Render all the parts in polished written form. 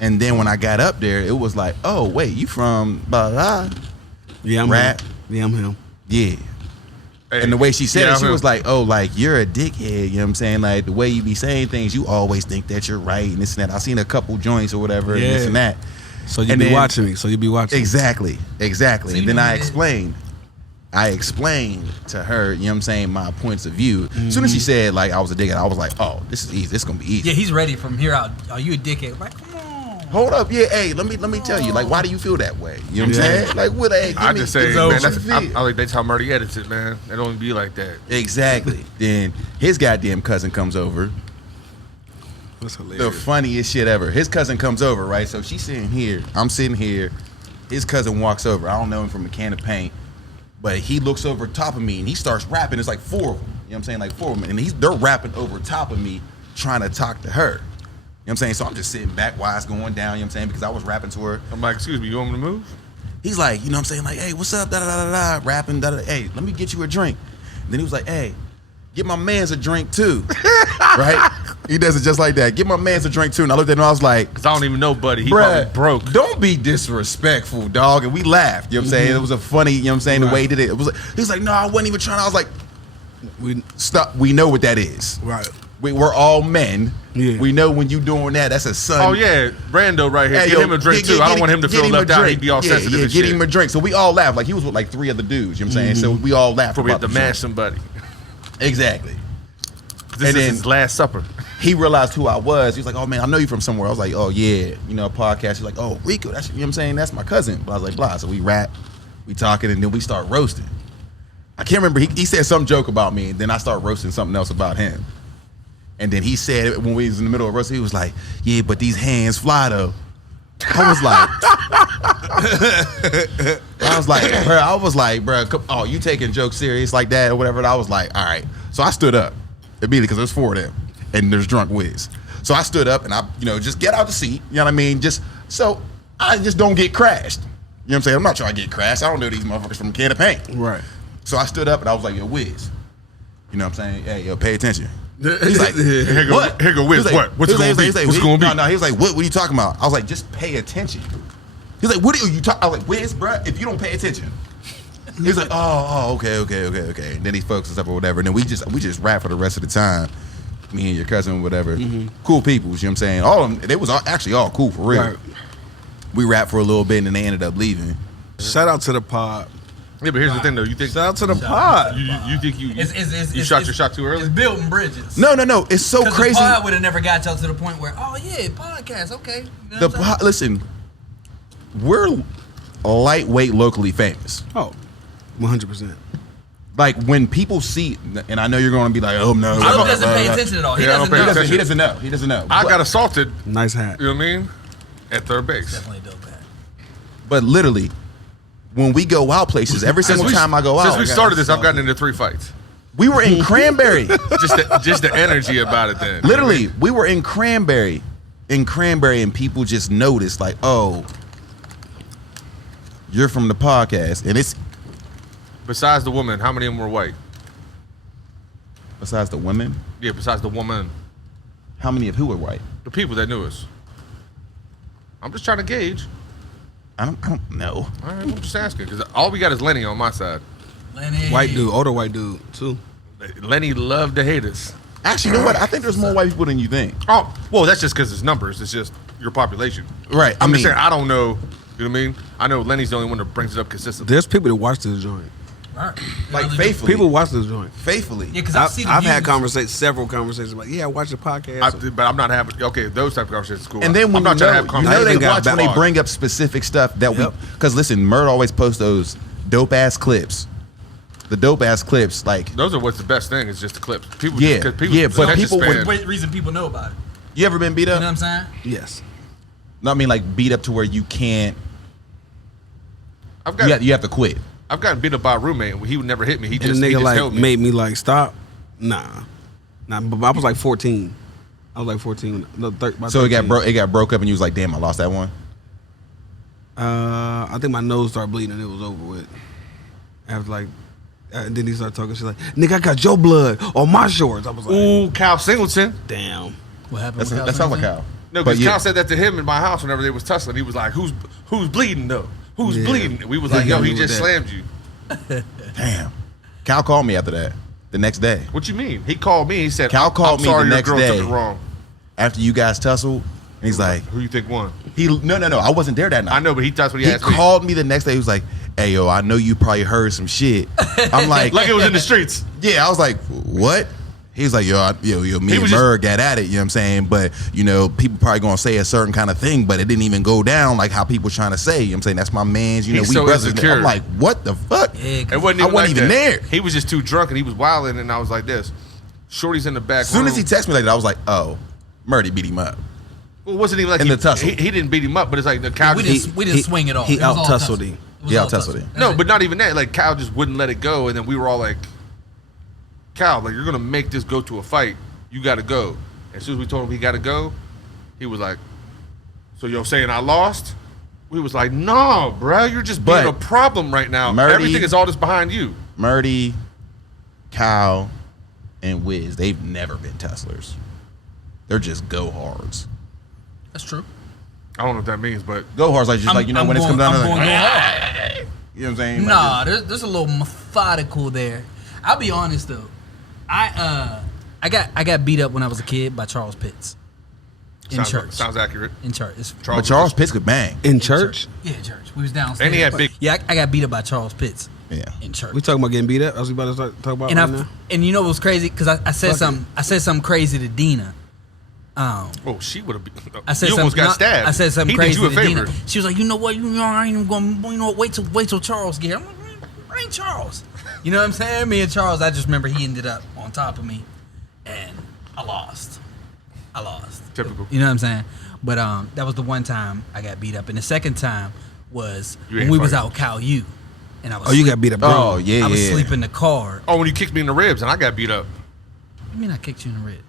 And then when I got up there, it was like, oh, wait, you from blah, blah. Yeah, I'm rap. him. Yeah, I'm him. Yeah. Hey, and the way she said yeah, it, she was like, oh, like, you're a dickhead. You know what I'm saying? Like, the way you be saying things, you always think that you're right and this and that. I seen a couple joints or whatever and this and that. So you be watching me. So you be watching Exactly. Exactly. So and then I explained to her, you know what I'm saying, my points of view. As soon as she said, like, I was a dickhead, I was like, oh, this is easy. This is going to be easy. Yeah, he's ready from here out. Are you a dickhead? Like, come on. Hold up, yeah, hey, let me tell you, like, why do you feel that way? You know what I'm saying? Like, what, hey, I just say, man, I like, that's how Murdy edits it, man. It don't be like that. Exactly. Then his goddamn cousin comes over. That's hilarious. The funniest shit ever. His cousin comes over, right? So she's sitting here. I'm sitting here. His cousin walks over. I don't know him from a can of paint. But he looks over top of me and he starts rapping. It's like four of them. You know what I'm saying? Like four of them. And they're rapping over top of me trying to talk to her. You know what I'm saying? So I'm just sitting back while it's going down, you know what I'm saying? Because I was rapping to her. I'm like, excuse me, you want me to move? He's like, you know what I'm saying? Like, hey, what's up? Da da da da da. Rapping, da da. Hey, let me get you a drink. And then he was like, hey, get my man's a drink too. Right? He does it just like that. Get my man's a drink too. And I looked at him and I was like, because I don't even know, buddy. He probably broke. Don't be disrespectful, dog. And we laughed. You know what I'm saying? It was a funny, you know what I'm saying, the way he did it. It was like, he was like, no, I wasn't even trying. I was like, stop. We know what that is. Right. We're all men. Yeah. We know when you doing that, that's a son. Oh, yeah. Rando right here. Hey, get him a drink, too. I don't want him to feel left out. He'd be all sensitive and shit. Get him a drink. So we all laughed. Like, he was with, like, 3 other dudes. You know what I'm saying? So we all laughed. Before we have to mash somebody. Exactly. This is his last supper. He realized who I was. He was like, oh, man, I know you from somewhere. I was like, oh, yeah. You know, a podcast. He's like, oh, Rico. That's, you know what I'm saying? That's my cousin. But I was like, blah. So we rap. We talking. And then we start roasting. I can't remember. He said some joke about me. And then I start roasting something else about him. And then he said, when we was in the middle of roasting, he was like, yeah, but these hands fly, though. I was like, bro, oh, you taking jokes serious like that or whatever? And I was like, all right. So I stood up immediately because there's 4 of them. And there's Drunk Wiz. So I stood up and I, you know, just get out the seat. You know what I mean? Just so I just don't get crashed. You know what I'm saying? I'm not trying to get crashed. I don't know these motherfuckers from a can of paint. Right. So I stood up and I was like, yo, Wiz. You know what I'm saying? Hey, yo, pay attention. He's like, what? Here go Wiz. What? What's going to be? What's going to be? No, he was like, what are you talking about? I was like, just pay attention. He's like, what are you talking? I was like, Wiz, bro, if you don't pay attention. He's like, oh, okay. And then he focuses up or whatever. And then we just rap for the rest of the time. Me and your cousin, whatever. Cool people, you know what I'm saying? All of them, they was actually all cool for real. Right. We rapped for a little bit and then they ended up leaving. Shout out to the pod. Yeah, but here's the thing, though. You think shout out to the pod. You think you shot your shot too early? It's building bridges. No. It's so crazy. The pod would have never got y'all to the point where, oh yeah, podcast, okay. You know listen, we're lightweight locally famous. Oh, 100%. Like when people see, and I know you're going to be like, oh no. He doesn't pay attention at all. He doesn't know. He doesn't know. I got assaulted. Nice hat. You know what I mean? At third base. Definitely a dope hat. But literally, when we go out places, every single time I go out. Since we started this, I've gotten into 3 fights. We were in Cranberry. just the energy about it then. Literally, we were in Cranberry, and people just noticed, like, oh, you're from the podcast. And it's... Besides the woman, how many of them were white? Besides the women? Yeah, besides the woman. How many of who were white? The people that knew us. I'm just trying to gauge. I don't know. All right, I'm just asking because all we got is Lenny on my side. Lenny, white dude, older white dude too. Lenny loved to hate us. Actually, you know what? I think there's more white people than you think. Oh, well, that's just because it's numbers. It's just your population. Right. I'm just saying. I don't know. You know what I mean? I know Lenny's the only one that brings it up consistently. There's people that watch this joint. Right. Like faithfully. People watch this joint. Faithfully. Yeah, because I've had several conversations like, yeah, I watch the podcast. But I'm not having, okay, those type of conversations is cool. And then when I'm not trying to have conversations. they watch when they bring up specific stuff that we, because listen, Murd always posts those dope ass clips. The dope ass clips, like. Those are what's the best thing, is just the clips. People, but people would. Reason people know about it. You ever been beat up? You know what I'm saying? Yes. No, I mean like beat up to where you can't. You have to quit. I've gotten beat up by a roommate. He would never hit me. He just held me. Made me like stop. Nah. But I was like 14. I was like 14. So it got broke up, and you was like, "Damn, I lost that one." I think my nose started bleeding and it was over with. After like, and then he started talking shit like, "Nigga, I got your blood on my shorts." I was like, Ooh, Cal Singleton. "Damn." What happened? That with sounds like Cal. No, But because yeah. Cal said that to him in my house whenever they was tussling. He was like, "Who's bleeding though? Who's Yeah. bleeding?" And we was He like, "Yo, got me he with just that. slammed you." Damn. Cal called me after that. The next day. What you mean? He called me. He said, Cal called I'm me sorry the your next girl day. took it wrong." After you guys tussled, and he's like, "Who you think won?" no. I wasn't there that night. I know, but that's what he He asked me. called me the next day. He was like, "Hey, yo, I know you probably heard some shit." I'm like, Like it was in the streets. yeah. I was like, what? He was like, me He and was Murr got at it, you know what I'm saying? But, people probably going to say a certain kind of thing, but it didn't even go down like how people trying to say, you know what I'm saying? That's my man's, He's we so brothers. insecure. I'm like, what the fuck? Yeah, It 'cause wasn't I even, wasn't even that. there. He was just too drunk and he was wilding, and I was like this. Shorty's in the back As soon as room. he texted me like that, I was like, oh, Murdy beat him up. Well, it wasn't even like in he, the tussle. he didn't beat him up, but it's like the Cal we just, didn't we didn't swing it off. he It was all out-tussled tussle. him. It was He all out-tussled tussle. him. no, That's but it. not even that. Like Cal just wouldn't let it go, and then we were all like, "Cal, like you're gonna make this go to a fight. You got to go." As soon as we told him he got to go, he was like, "So you're saying I lost?" We was like, "No, bro, you're just being But a problem right now. Murdy- Everything is all just behind you." Murdy, Kyle, and Wiz, they've never been tusslers. They're just go-hards. That's true. I don't know what that means, but Go-hards like just when it's come down to I'm going like, go hard. you know what I'm saying? Nah, there's a little methodical there. I'll be honest though. I got beat up when I was a kid by Charles Pitts in church. sounds accurate. In church. But Charles Pitts could bang. In church? Yeah, church. We was downstairs. And he had big. Yeah, I got beat up by Charles Pitts Yeah. in church. We talking about getting beat up? That's what we about to start talking about and right now? and you know what was crazy? Because I said Fuck something. I said something crazy to Dina. Oh, she would have been. I said you almost something. got stabbed. I said something he crazy did you to a favor. Dina. She was like, "You know what? I ain't even going. Wait till Charles get here." I'm like, "I ain't Charles." You know what I'm saying? Me and Charles. I just remember he ended up on top of me, and I lost. Typical. You know what I'm saying? But that was the one time I got beat up, and the second time was You when ain't we was fighting. out Cal U, and I was. Oh, you got beat up, bro. Oh, yeah, I was yeah. sleeping in the car. Oh, when you kicked me in the ribs and I got beat up, I mean, I kicked you in the ribs.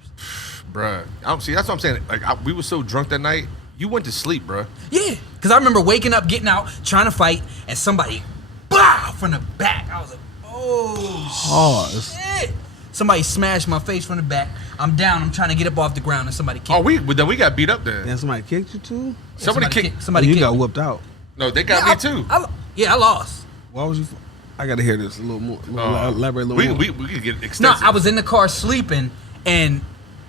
bruh. I don't see. That's what I'm saying. Like we were so drunk that night, you went to sleep, bruh. Yeah, because I remember waking up, getting out, trying to fight, and somebody, bah, from the back. I was like, Pause. shit. Somebody smashed my face from the back. I'm down. I'm trying to get up off the ground, and somebody kicked Oh, me. then we got beat up then. Damn, somebody kicked you too? Somebody kicked. Somebody you kicked got me. whooped out. No, they got Yeah, me too. I lost. Why was you? I got to hear this a little more. Elaborate a little more. we could get No, extensive. I was in the car sleeping, and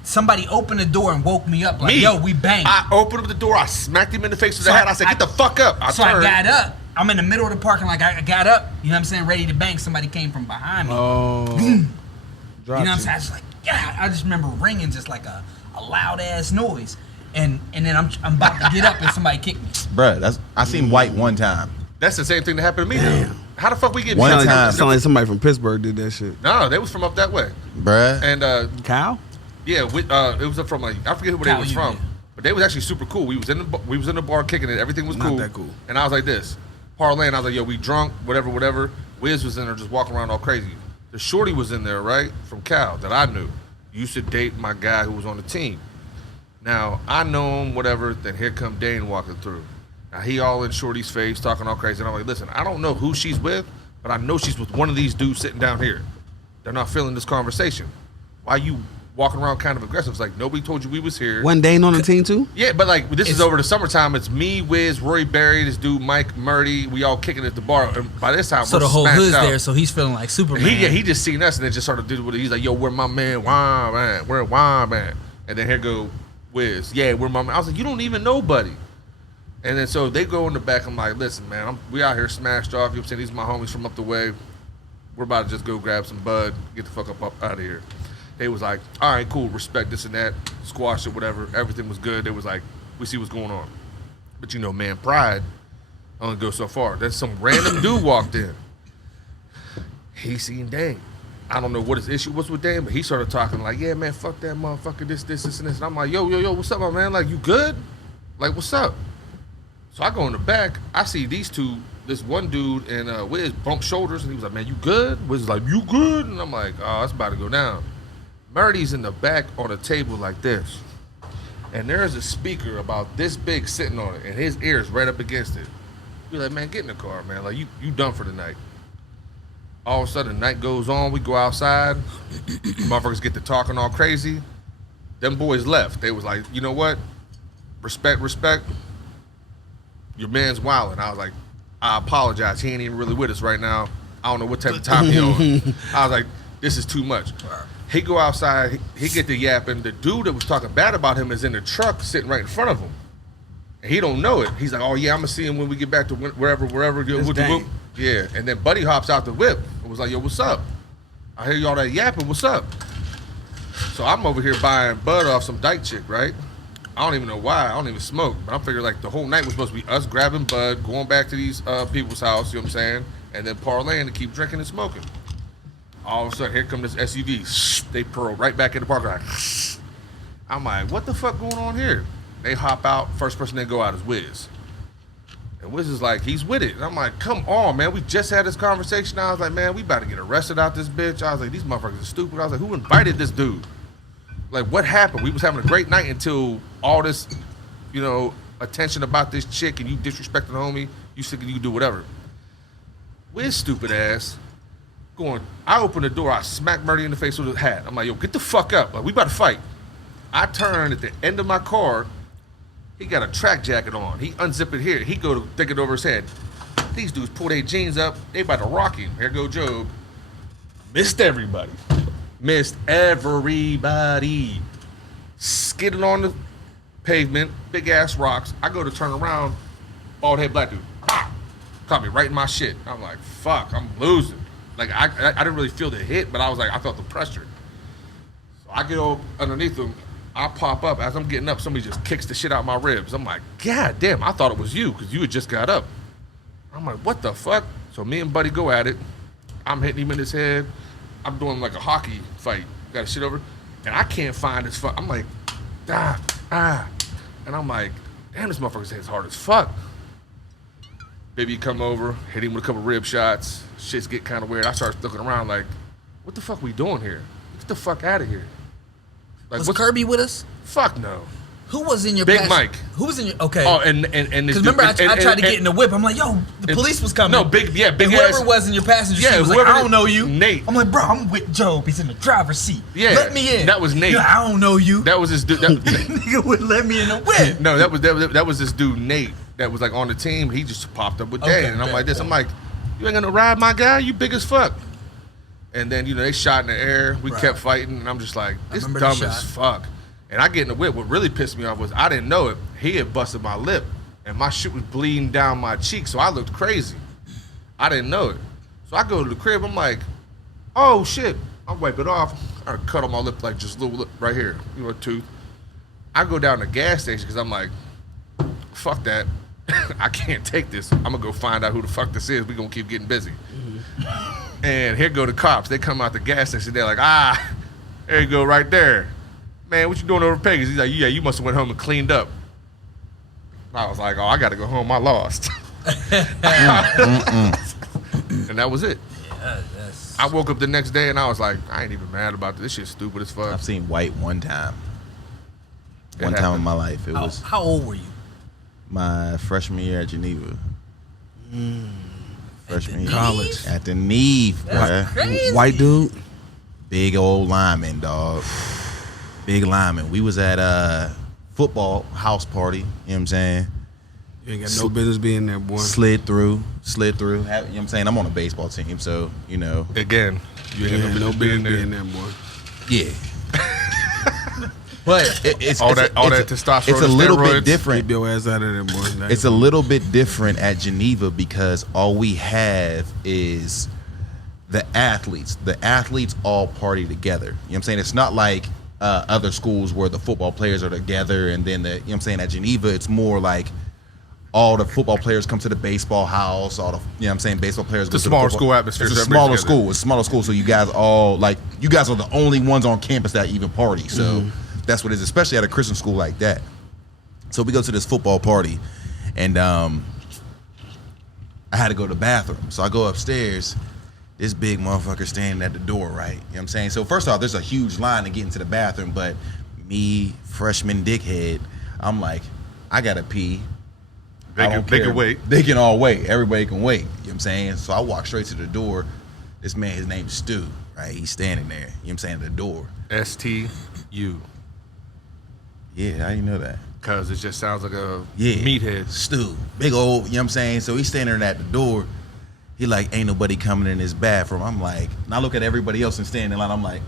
somebody opened the door and woke me up. Like, Me. yo, we banged. I opened up the door. I smacked him in the face with So the hat. I said, "Get the fuck up!" I so turned. I got up. I'm in the middle of the parking lot. I got up. You know what I'm saying? Ready to bang. Somebody came from behind me. Oh. You know Dropped what I'm saying? I was like, yeah. I just remember ringing just like a loud ass noise, and then I'm about to get up and somebody kicked me. Bruh, I seen White one time. That's the same thing that happened to me. Though. How the fuck we get One beat up? time. Sound like somebody from Pittsburgh did that shit. No, they was from up that way. Bruh. And Kyle? yeah, it was from like I forget where they was Cal U, from, yeah. but they was actually super cool. We was in the bar kicking it. Everything was Not cool. that cool. And I was like this, parlaying. I was like, yo, we drunk, whatever. Wiz was in there just walking around all crazy. The shorty was in there, right, from Cal that I knew. Used to date my guy who was on the team. Now I know him, whatever. Then here come Dane walking through. Now he all in Shorty's face, talking all crazy. And I'm like, listen, I don't know who she's with, but I know she's with one of these dudes sitting down here. They're not feeling this conversation. Why you walking around kind of aggressive? It's like nobody told you we was here. One Dane on the team too? Yeah, but like this is It's- over the summertime. It's me, Wiz, Roy Berry, this dude Mike Murdy. We all kicking at the bar. And by this time, So we're the whole smashed hood's out. there, so he's feeling like Superman. He just seen us and then just started doing what he's like, yo, where my man? Why man? Where why man? And then here go Wiz. Yeah, where my man? I was like, you don't even know, buddy. And then so they go in the back. I'm like, listen, man, we out here smashed off. You know what I'm saying? These are my homies from up the way. We're about to just go grab some bud, get the fuck up out of here. They was like, all right, cool, respect this and that, squash it, whatever. Everything was good. They was like, we see what's going on. But you know, man, pride only goes so far. Then some random dude walked in. He seen Dane. I don't know what his issue was with Dane, but he started talking like, yeah, man, fuck that motherfucker, this, and this. And I'm like, yo, what's up, my man? Like, you good? Like, what's up? So I go in the back. I see these two, this one dude and Wiz bump shoulders, and he was like, man, you good? Wiz was like, you good? And I'm like, oh, it's about to go down. Murdy's in the back on a table like this. And there's a speaker about this big sitting on it, and his ear is right up against it. Be like, man, get in the car, man. Like, you done for the night. All of a sudden, the night goes on. We go outside. Motherfuckers get to talking all crazy. Them boys left. They was like, you know what? Respect. Your man's wilding. I was like, I apologize. He ain't even really with us right now. I don't know what type of time he on. I was like, this is too much. He go outside. He get to yapping. The dude that was talking bad about him is in the truck sitting right in front of him. And he don't know it. He's like, oh, yeah, I'm going to see him when we get back to wherever. Yeah. And then Buddy hops out the whip and was like, yo, what's up? I hear y'all that yapping. What's up? So I'm over here buying bud off some dyke chick, right? I don't even know why. I don't even smoke. But I'm figuring like the whole night was supposed to be us grabbing bud, going back to these people's house, you know what I'm saying? And then parlaying to keep drinking and smoking. All of a sudden, here come this SUV. They pearl right back in the parking lot. I'm like, what the fuck going on here? They hop out. First person they go out is Wiz. And Wiz is like, he's with it. And I'm like, come on, man. We just had this conversation. I was like, man, we about to get arrested out this bitch. I was like, these motherfuckers are stupid. I was like, who invited this dude? Like, what happened? We was having a great night until all this, attention about this chick and you disrespecting the homie. You sick and you do whatever. Wiz stupid ass going, I open the door. I smack Murdy in the face with his hat. I'm like, yo, get the fuck up. Like, we about to fight. I turn at the end of my car. He got a track jacket on. He unzip it here. He go to stick it over his head. These dudes pull their jeans up. They about to rock him. Here go Job. Missed everybody. Skidding on the pavement. Big ass rocks. I go to turn around. Bald head black dude. Caught me right in my shit. I'm like, fuck, I'm losing. Like, I didn't really feel the hit, but I felt the pressure. So I get over underneath him. I pop up. As I'm getting up, somebody just kicks the shit out of my ribs. I'm like, God damn, I thought it was you because you had just got up. I'm like, what the fuck? So me and Buddy go at it. I'm hitting him in his head. I'm doing like a hockey fight. Got a shit over. And I can't find his fuck. I'm like, And I'm like, damn, this motherfucker's head's hard as fuck. Baby come over, hit him with a couple rib shots. Shit's get kind of weird. I start looking around like, what the fuck we doing here? Get the fuck out of here. Like, was Kirby with us? Fuck no. Who was in your Big Mike. Who was in your okay? Oh, and because remember I tried to get in the whip. I'm like, yo, the police was coming. No, big and ass. whoever was in your passenger seat was like, I don't know you. Nate. I'm like, bro, I'm with Job. He's in the driver's seat. Yeah, let me in. That was Nate. Yeah, I don't know you. That was this dude. Nigga would let me in the whip. No, that was this dude Nate that was like on the team. He just popped up with Dad, and I'm like this. I'm like, you ain't gonna ride my guy. You big as fuck. And then they shot in the air. We kept fighting, and I'm just like, this dumb as fuck. And I get in the whip. What really pissed me off was I didn't know it. He had busted my lip, and my shit was bleeding down my cheek, so I looked crazy. I didn't know it. So I go to the crib. I'm like, oh, shit. I wipe it off. I cut on my lip like just a little lip right here, a tooth. I go down to the gas station because I'm like, fuck that. I can't take this. I'm going to go find out who the fuck this is. We're going to keep getting busy. Mm-hmm. And here go the cops. They come out the gas station. They're like, there you go right there. Man, what you doing over Peggy's? He's like, yeah, you must have went home and cleaned up. I was like, I got to go home. I lost. And that was it. Yeah, I woke up the next day and I was like, I ain't even mad about this. This shit's stupid as fuck. I've seen white one time. It One time happened. in my life. It was How old were you? my freshman year at Geneva. Freshman year. College. At the Neve, bruh. Crazy. White dude. Big old lineman, dog. Big lineman. We was at a football house party, you know what I'm saying? You ain't got no business being there, boy. Slid through. You know what I'm saying? I'm on a baseball team, so, Again, you ain't You got ain't no no business business being being there. there, boy. Yeah. But it's All that testosterone It's a and little steroids. bit different. Keep your ass out of there, boy. It's a little bit different at Geneva because all we have is the athletes. The athletes all party together. You know what I'm saying? It's not like other schools where the football players are together and then you know what I'm saying? At Geneva, it's more like all the football players come to the baseball house. All the, you know what I'm saying? Baseball players go It's to a the smaller football- school atmosphere, It's so a everybody's smaller together. school. It's a smaller school, so you guys are the only ones on campus that even party. So that's what it is, especially at a Christian school like that. So we go to this football party, and I had to go to the bathroom. So I go upstairs. This big motherfucker standing at the door, right? You know what I'm saying? So first off, there's a huge line to get into the bathroom, but me, freshman dickhead, I'm like, I gotta pee. I don't They care. can wait. They can all wait. Everybody can wait. You know what I'm saying? So I walk straight to the door. This man, his name's Stu, right? He's standing there. You know what I'm saying? At the door. STU. Yeah, I didn't know that. Because it just sounds like a Yeah. meathead. Stu. Big old, you know what I'm saying? So he's standing at the door. He like, ain't nobody coming in his bathroom. I'm like, and I look at everybody else and standing in line. I'm like,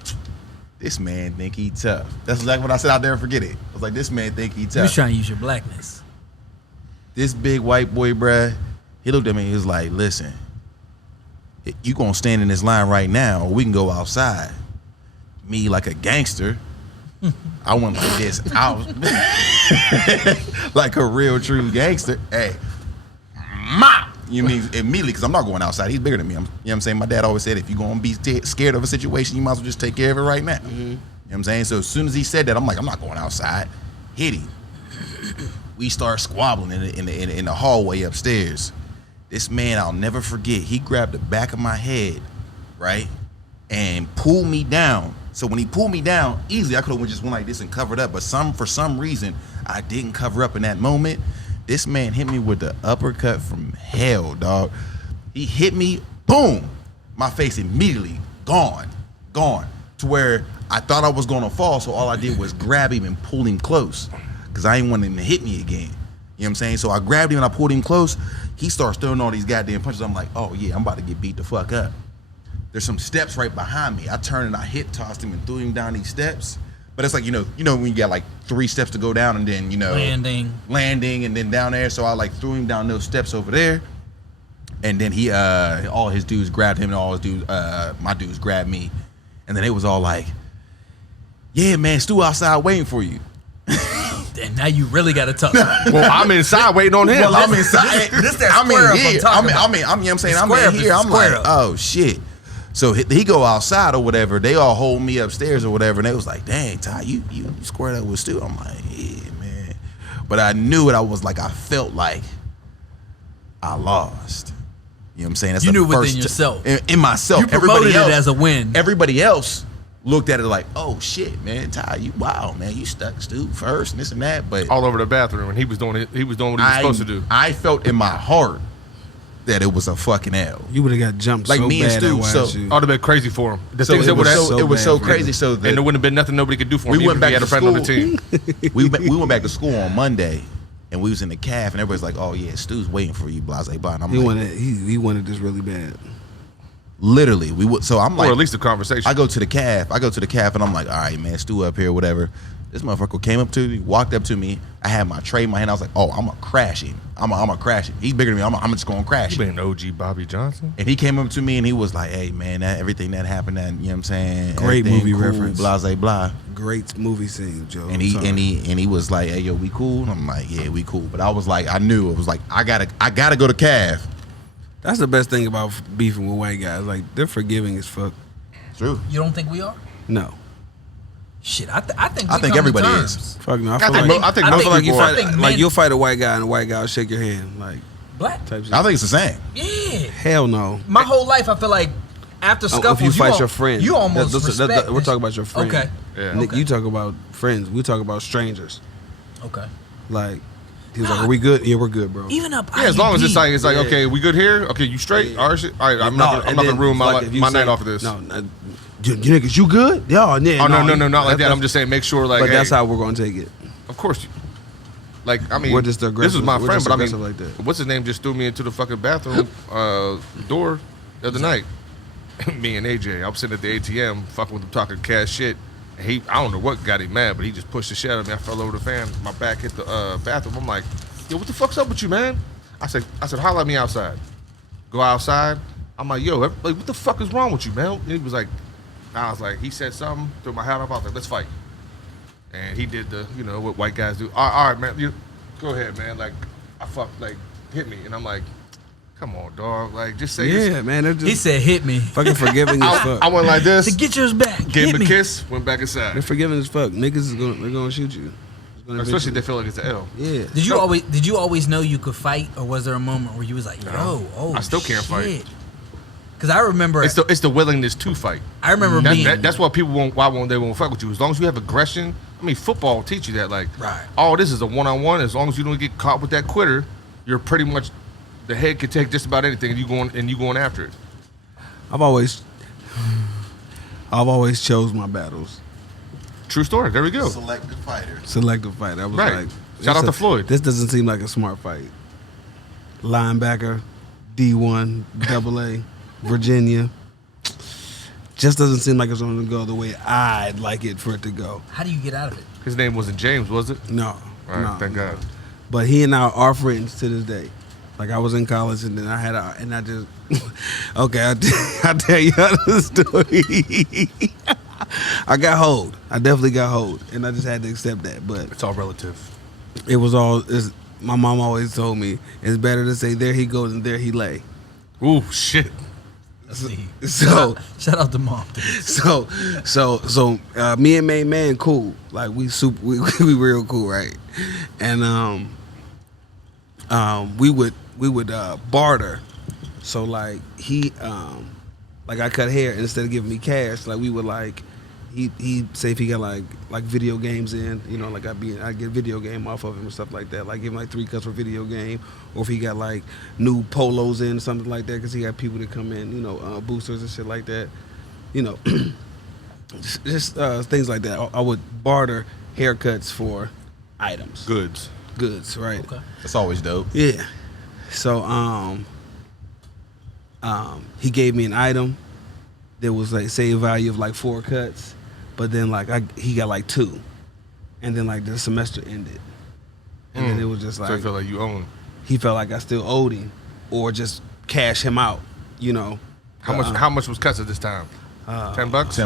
this man think he tough. That's exactly what I said. I'll never forget it. I was like, this man think he You was tough. trying to use your blackness. This big white boy, bruh, he looked at me. He was like, listen, you gonna stand in this line right now, or we can go outside. Me like a gangster. I went like this. I was like a real true gangster. Hey, ma. You mean immediately, because I'm not going outside. He's bigger than me. You know what I'm saying? My dad always said, if you're going to be scared of a situation, you might as well just take care of it right now. You know what I'm saying? So as soon as he said that, I'm like, I'm not going outside. Hit him. We start squabbling in the hallway upstairs. This man, I'll never forget, he grabbed the back of my head, right, and pulled me down. So when he pulled me down, easily I could have just went like this and covered up, but for some reason, I didn't cover up in that moment. This man hit me with the uppercut from hell, dog. He hit me, boom. My face immediately gone. To where I thought I was gonna fall, so all I did was grab him and pull him close. Cause I didn't want him to hit me again. You know what I'm saying? So I grabbed him and I pulled him close. He starts throwing all these goddamn punches. I'm like, oh yeah, I'm about to get beat the fuck up. There's some steps right behind me. I turned and I tossed him and threw him down these steps. But it's like, you know when you got like 3 steps to go down and then, landing and then down there. So I like threw him down those steps over there. And then he, all his dudes grabbed him and all his dudes, my dudes grabbed me. And then they was all like, yeah, man, Stu outside waiting for you. And now you really got to talk. Well, I'm inside waiting on him. Well, I'm inside. This that I'm square in up here. I'm talking I'm about. you know what I'm saying? The I'm square in up is here. the I'm square like, up. oh shit. So he go outside or whatever. They all hold me upstairs or whatever, and they was like, "Dang, Ty, you squared up with Stu." I'm like, "Yeah, man," but I knew it. I felt like I lost. You know what I'm saying? That's You the knew within first yourself. In myself. You promoted it as a win. Everybody else looked at it like, "Oh shit, man, Ty, you stuck Stu first and this and that." But All over the bathroom, and he was doing what he was supposed to do. I felt in my heart that it was a fucking L. You would have got jumped Like so me and bad Stu, at so- YSU. I would have been crazy for him. The So things it that would was have, so, it was so bad for crazy. him. So and there wouldn't have been nothing nobody could do for him. We even went if back he had to a friend on the school. team. we went back to school on Monday, and we was in the calf, and everybody's like, "Oh yeah, Stu's waiting for you, blase blah." And I'm He like, wanted this really bad. literally, we would. So I'm Or like, at least a conversation. I go to the calf, and I'm like, all right, man, Stu up here, whatever. This motherfucker came up to me, walked up to me. I had my tray in my hand. I was like, oh, I'm gonna crash him. I'm gonna crash him. He's bigger than me. I'm just gonna crash You him. been OG Bobby Johnson? And he came up to me and he was like, hey man, everything that happened, that, you know what I'm saying? Great everything movie cool, reference. blase blah. Great movie scene, Joe. And he was like, hey yo, we cool? And I'm like, yeah, we cool. But I was like, I knew it was like, I gotta go to calf. That's the best thing about beefing with white guys. Like, they're forgiving as fuck. True. You don't think we are? No. Shit, I think I think come to everybody terms. is. Fuck no. I I feel think like, mo- I think I most feel like you people are. fight, I think like men- you'll fight a white guy and a white guy will shake your hand, like Black. type shit. I think it's the same. Yeah. Hell no. My whole life, I feel like after scuffles, If you fight al- your friend, you almost that's- respect. we're talking about your friend. Okay. Yeah. Nick, Okay. you talk about friends. We talk about strangers. Okay. Like, he was like, "Are we good? Yeah, we're good, bro." Even up. Yeah, as long as it's like Yeah. okay, we good here. Okay, you straight. Yeah. All right, shit. All right, I'm No, not and gonna then, ruin like, if you my say- night off of this. No, you niggas, you good? Yeah, Oh no, not like that. that's- I'm just saying, make sure like. But that's hey, how we're gonna take it. Of course. Like I mean, We're just this aggressive- is my we're friend, just but I mean, aggressive like that. what's his name? Just threw me into the fucking bathroom door the other night. Me and AJ, I'm sitting at the ATM, fucking with him, talking cash shit. And I don't know what got him mad, but he just pushed the shit out of me. I fell over the fan. My back hit the bathroom. I'm like, yo, what the fuck's up with you, man? I said, holla at me outside. Go outside. I'm like, yo, like, what the fuck is wrong with you, man? And he was like, I was like, he said something, threw my hat off. I was like, let's fight. And he did what white guys do. All right, man, go ahead, man. Like, hit me. And I'm like, come on, dog. Like, just say Yeah, man. They're just He said, "Hit me." fucking forgiving as fuck. I went like this, To get yours back. gave Hit him me. a kiss, went back They're inside. forgiving as fuck. Niggas they're gonna shoot you. It's gonna Especially if they eventually- feel like it's an L. Yeah. Did you always know you could fight, or was there a moment where you was like, "Yo, oh, I still can't fight. Because I remember, It's the willingness to fight. I remember being That's why people won't fuck with you. As long as you have aggression. I mean, football will teach you that. Like, Right. oh, this is a one-on-one. As long as you don't get caught with that quitter, you're pretty much the head could take just about anything, and you going after it. I've always chose my battles. True story. There we go. Selective fighter. Selective fight. I was Right. like, Shout out to Floyd. This doesn't seem like a smart fight. Linebacker, D1, AA, Virginia. Just doesn't seem like it's going to go the way I'd like it for it to go. How do you get out of it? His name wasn't James, was it? No. All right, no, thank God. But he and I are friends to this day. Like I was in college and then I just okay, I'll tell you the story. I got hold. I definitely got hold, and I just had to accept that. But It's all relative. it was my mom always told me it's better to say there he goes than there he lay. Ooh, shit. Let's see. So shout out to mom. so me and main man cool. Like we real cool, right? And we would barter. So like he like I cut hair, and instead of giving me cash, like we would like he say if he got like video games in, you know, like I get video game off of him and stuff like that. Like give him like 3 cuts for video game, or if he got like new polos in, something like that, because he got people that come in, you know, boosters and shit like that, you know, just things like that. I would barter haircuts for items, Goods. right? Okay. That's always dope. Yeah. So he gave me an item that was like say a value of like 4 cuts, but then like he got like 2, and then like the semester ended, and then it was just like So I feel like you own. he felt like I still owed him, or just cash him out, you know. How much was cuts at this time? $10? $10.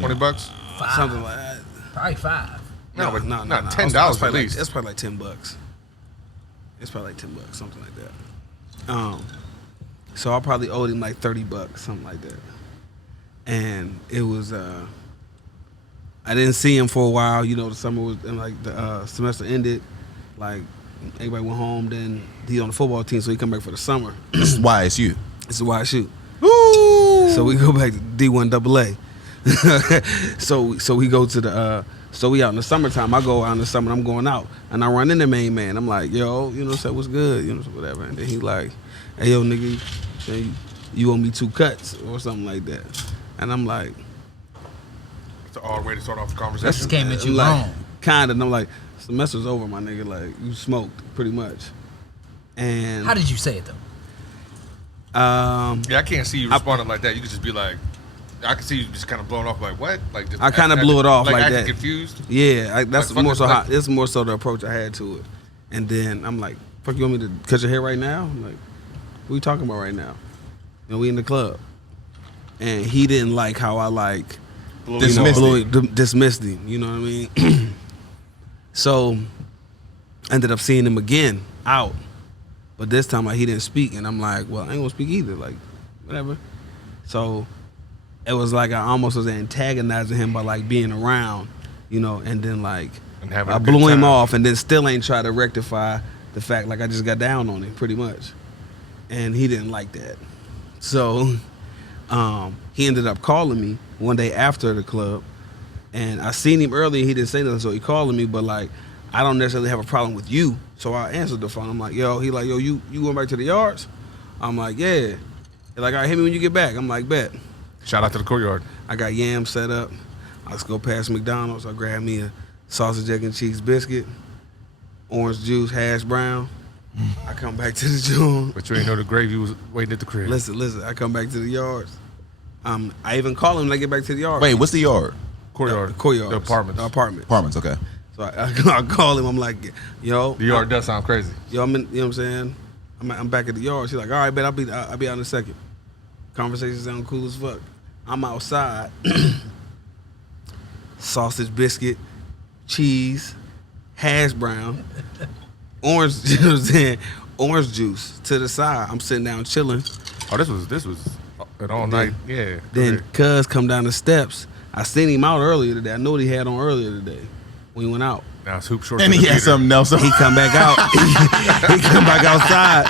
Yeah. $20? Something like that. Probably 5. No, but no, not no. $10 It's at probably least. It's probably like $10. It's probably like $10, something like that. So I probably owed him like $30, something like that. And it was I didn't see him for a while. You know, the summer was and like the semester ended. Like everybody went home. Then he on the football team, so he come back for the summer. This is why it's you. This is why I shoot. Woo! So we go back to D1 AA. so we go to the so we out in the summertime. I go out in the summer and I'm going out and I run into main man. I'm like, yo, you know, say what's good, you know, whatever. And then he like, hey yo nigga, you owe me 2 cuts or something like that. And I'm like, It's all ready to start off the conversation. Just came at you like, wrong. kinda, and I'm like, semester's over, my nigga. Like you smoked pretty much. And How did you say it though? Yeah, I can't see you responding like that. You could just be like, I can see you just kind of blown off like, what? Like just I kind of blew it off like acting that. confused? Yeah, that's Like, more so. fucking- It's more so the approach I had to it. And then I'm like, "Fuck, you want me to cut your hair right now?" I'm like, "What are you talking about right now?" And we in the club, and he didn't like how I like dismissed him. You know what I mean? So, ended up seeing him again out, but this time like he didn't speak, and I'm like, "Well, I ain't gonna speak either." Like, whatever. So. It was like I almost was antagonizing him by like being around, you know, and then like And having I a good blew him time. off, and then still ain't try to rectify the fact like I just got down on him pretty much, and he didn't like that. So he ended up calling me one day after the club, and I seen him earlier. He didn't say nothing, so he calling me, but like I don't necessarily have a problem with you, so I answered the phone. I'm like, yo, he like, yo, you going back to the yards? I'm like, yeah. They're like, all right, hit me when you get back. I'm like, bet. Shout out to the courtyard. I got yams set up. I just go past McDonald's. I grab me a sausage, egg, and cheese biscuit, orange juice, hash brown. I come back to the joint. But you ain't know the gravy was waiting at the crib. Listen. I come back to the yards. I even call him when I get back to the yard. Wait, what's the yard? Courtyard. The courtyard. The apartments. The apartment. Apartments, okay. So I call him. I'm like, yo. The yard does sound crazy. Yo, I'm in, you know what I'm saying? I'm back at the yard. She's like, all right, bet I'll be out in a second. Conversation sound cool as fuck. I'm outside. Sausage, biscuit, cheese, hash brown, orange, you know what I'm saying? Orange juice to the side. I'm sitting down chilling. Oh, this was an all night. Yeah. Then okay. Cuz come down the steps. I seen him out earlier today. I know what he had on earlier today when he went out. Now it's hoop shorts. And in he the had theater. something else. He come back out. He come back outside.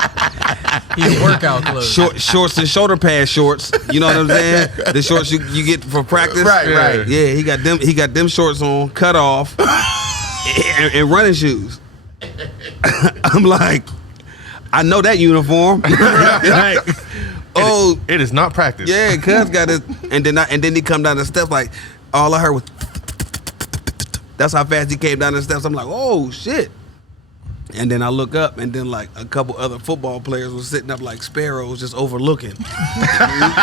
He in workout clothes. Shorts and shoulder pad shorts. You know what I'm saying? The shorts you get for practice. Right, right. Yeah, he got them shorts on, cut off, and running shoes. I'm like, I know that uniform. Like, oh, it is not practice. yeah, cuz got it. And then he come down the steps like all I heard was. That's how fast he came down the steps. I'm like, oh shit. And then I look up, and then like a couple other football players was sitting up like sparrows, just overlooking.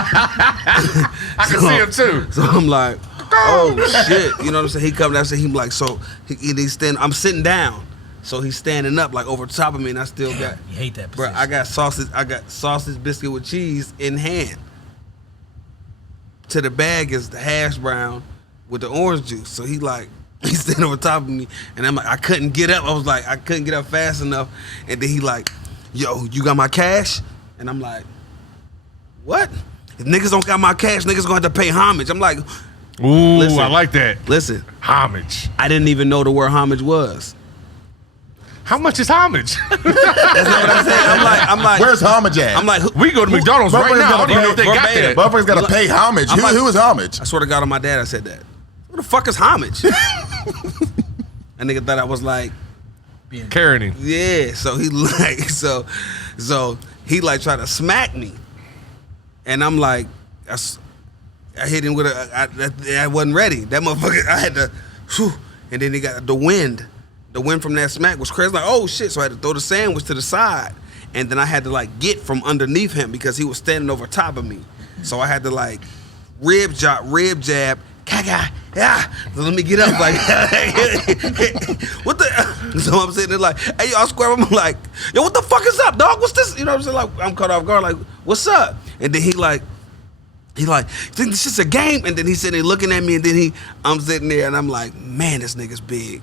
I can see him too. So I'm like, oh shit, you know what I'm saying? He come down, so he like, so he's standing. I'm sitting down, so he's standing up like over top of me, and I still got. You hate that Bro, position. I got sausage biscuit with cheese in hand. To the bag is the hash brown with the orange juice. So he's standing over top of me, and I'm like, I couldn't get up. I was like, I couldn't get up fast enough. And then he like, yo, you got my cash? And I'm like, what? If niggas don't got my cash, niggas gonna have to pay homage. I'm like, Ooh, listen, I like that. listen, Homage. I didn't even know the word homage was. How much is homage? That's not what I'm saying. I'm like, Where's homage at? I'm like, We go to McDonald's right now. I don't even know if they got verbatim. that. Motherfuckers gotta pay homage. I'm like- Who is homage? I swear to God on my dad, I said that. What the fuck is homage? That nigga thought I was like, Carrying him. yeah. So he like, so he like tried to smack me, and I'm like, I hit him with I wasn't ready. That motherfucker, I had to, whew, and then he got the wind. The wind from that smack was crazy. Like, oh shit! So I had to throw the sandwich to the side, and then I had to like get from underneath him because he was standing over top of me. So I had to like rib jab, caca, yeah. So let me get up, like, what the? So I'm sitting there like, hey, y'all square. I'm like, yo, what the fuck is up, dog? What's this? You know what I'm saying? Like, I'm caught off guard. Like, what's up? And then he like, think this is a game? And then he's sitting there looking at me, and then I'm sitting there, and I'm like, man, this nigga's big.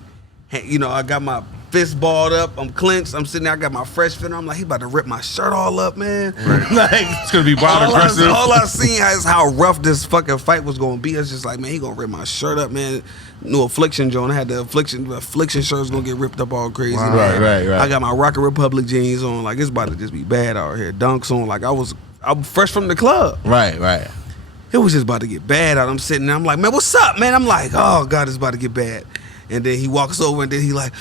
Hey, you know, I got my fist balled up. I'm clenched. I'm sitting there. I got my fresh fit on. I'm like, he about to rip my shirt all up, man. Right. Like, It's gonna be wild aggressive. all I seen is how rough this fucking fight was gonna be. It's just like, man, he gonna rip my shirt up, man. New affliction, John. I had the affliction shirt was gonna get ripped up all crazy. Wow. Right. I got my Rocket Republic jeans on. Like, it's about to just be bad out here. Dunks on. Like, I'm fresh from the club. Right. It was just about to get bad out. I'm sitting there. I'm like, man, what's up, man? I'm like, oh, God, it's about to get bad. And then he walks over, and then he like,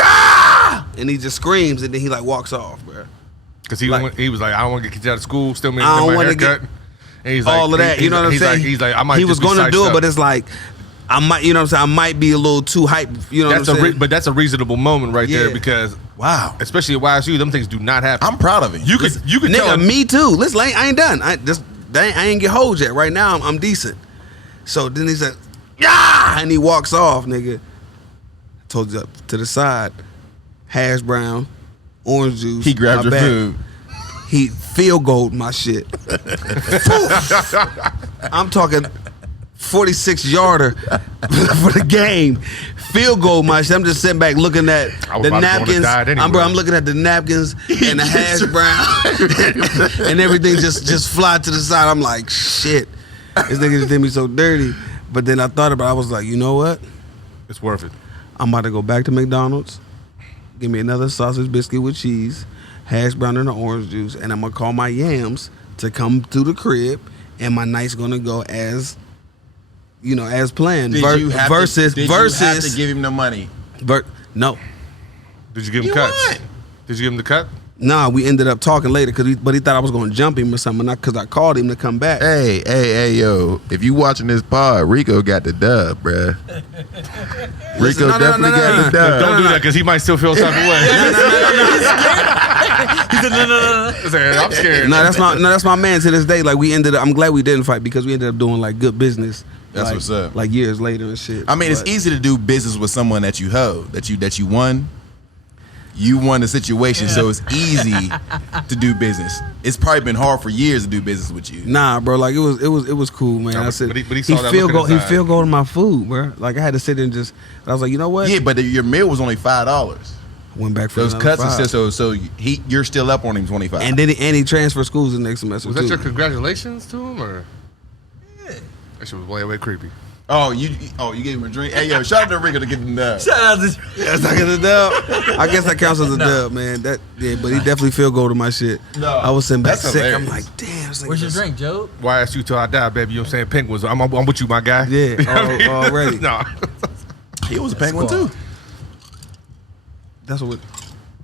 ah! And he just screams, and then he like walks off, bro. Because he Like- was like, I don't want to get kicked out of school. Still I making don't my wanna haircut. And he's like, All of that, you know what I'm saying? He's like, I might. He was just be going to do sized it, up. but it's like, I might, you know what I'm saying? I might be a little too hype, you know that's what I'm saying? but that's a reasonable moment right there Yeah. because, Wow. especially at YSU, them things do not happen. I'm proud of it. You could tell. Nigga, me too. Listen, I ain't done. I ain't get hold yet. Right now, I'm decent. So then he said, yeah, and he walks off, nigga. Told you to the side, hash brown, orange juice. He grabbed my your bag. food. He field goaled my shit. I'm talking 46-yarder for the game. Field goal my shit. I'm just sitting back looking at I was the about to go on the napkins. diet anyway. I'm looking at the napkins and the hash brown and everything just fly to the side. I'm like, shit. This nigga just did me so dirty. But then I thought about it. I was like, you know what? It's worth it. I'm about to go back to McDonald's, give me another sausage biscuit with cheese, hash brown and the orange juice, and I'm gonna call my yams to come to the crib, and my night's gonna go as, you know, as planned. Did you have versus to give him the money? No, Did you give him You cuts? won. Did you give him the cut? nah. We ended up talking later but he thought I was gonna jump him or something, because I called him to come back. Hey, yo! If you watching this pod, Rico got the dub, bruh. Rico no, definitely got the dub. Don't do that because he might still feel some type of way. He said, no. I'm scared. No, that's my man to this day. Like, I'm glad we didn't fight because we ended up doing like good business. That's like, what's up. Like years later and shit. I mean, it's But- easy to do business with someone that you hold, that you won. You won the situation, so it's easy to do business. It's probably been hard for years to do business with you. Nah, bro. Like, it was cool, man. No, I but said, he saw that look in his he eye. field goaled my food, bro. Like, I had to sit there and I was like, you know what? Yeah, but your meal was only $5. Went back for Those another cuts and $5. stuff. So you're still up on him 25. And then he transferred schools the next semester Was too. that your congratulations to him or? Yeah. That shit was way creepy. you gave him a drink. Hey yo, shout out to Rico to get the dub. Shout out to That's not a dub. I guess that counts as a dub, man. But he definitely field goaled my shit. No, I was sitting back that's sick. hilarious. I'm like, damn. This nigga Where's your just- drink, Joe? Why ask you till I die, baby? You know what I'm saying? Pink was. I'm with you, my guy. Yeah, already. No. He was a penguin cool. too. That's what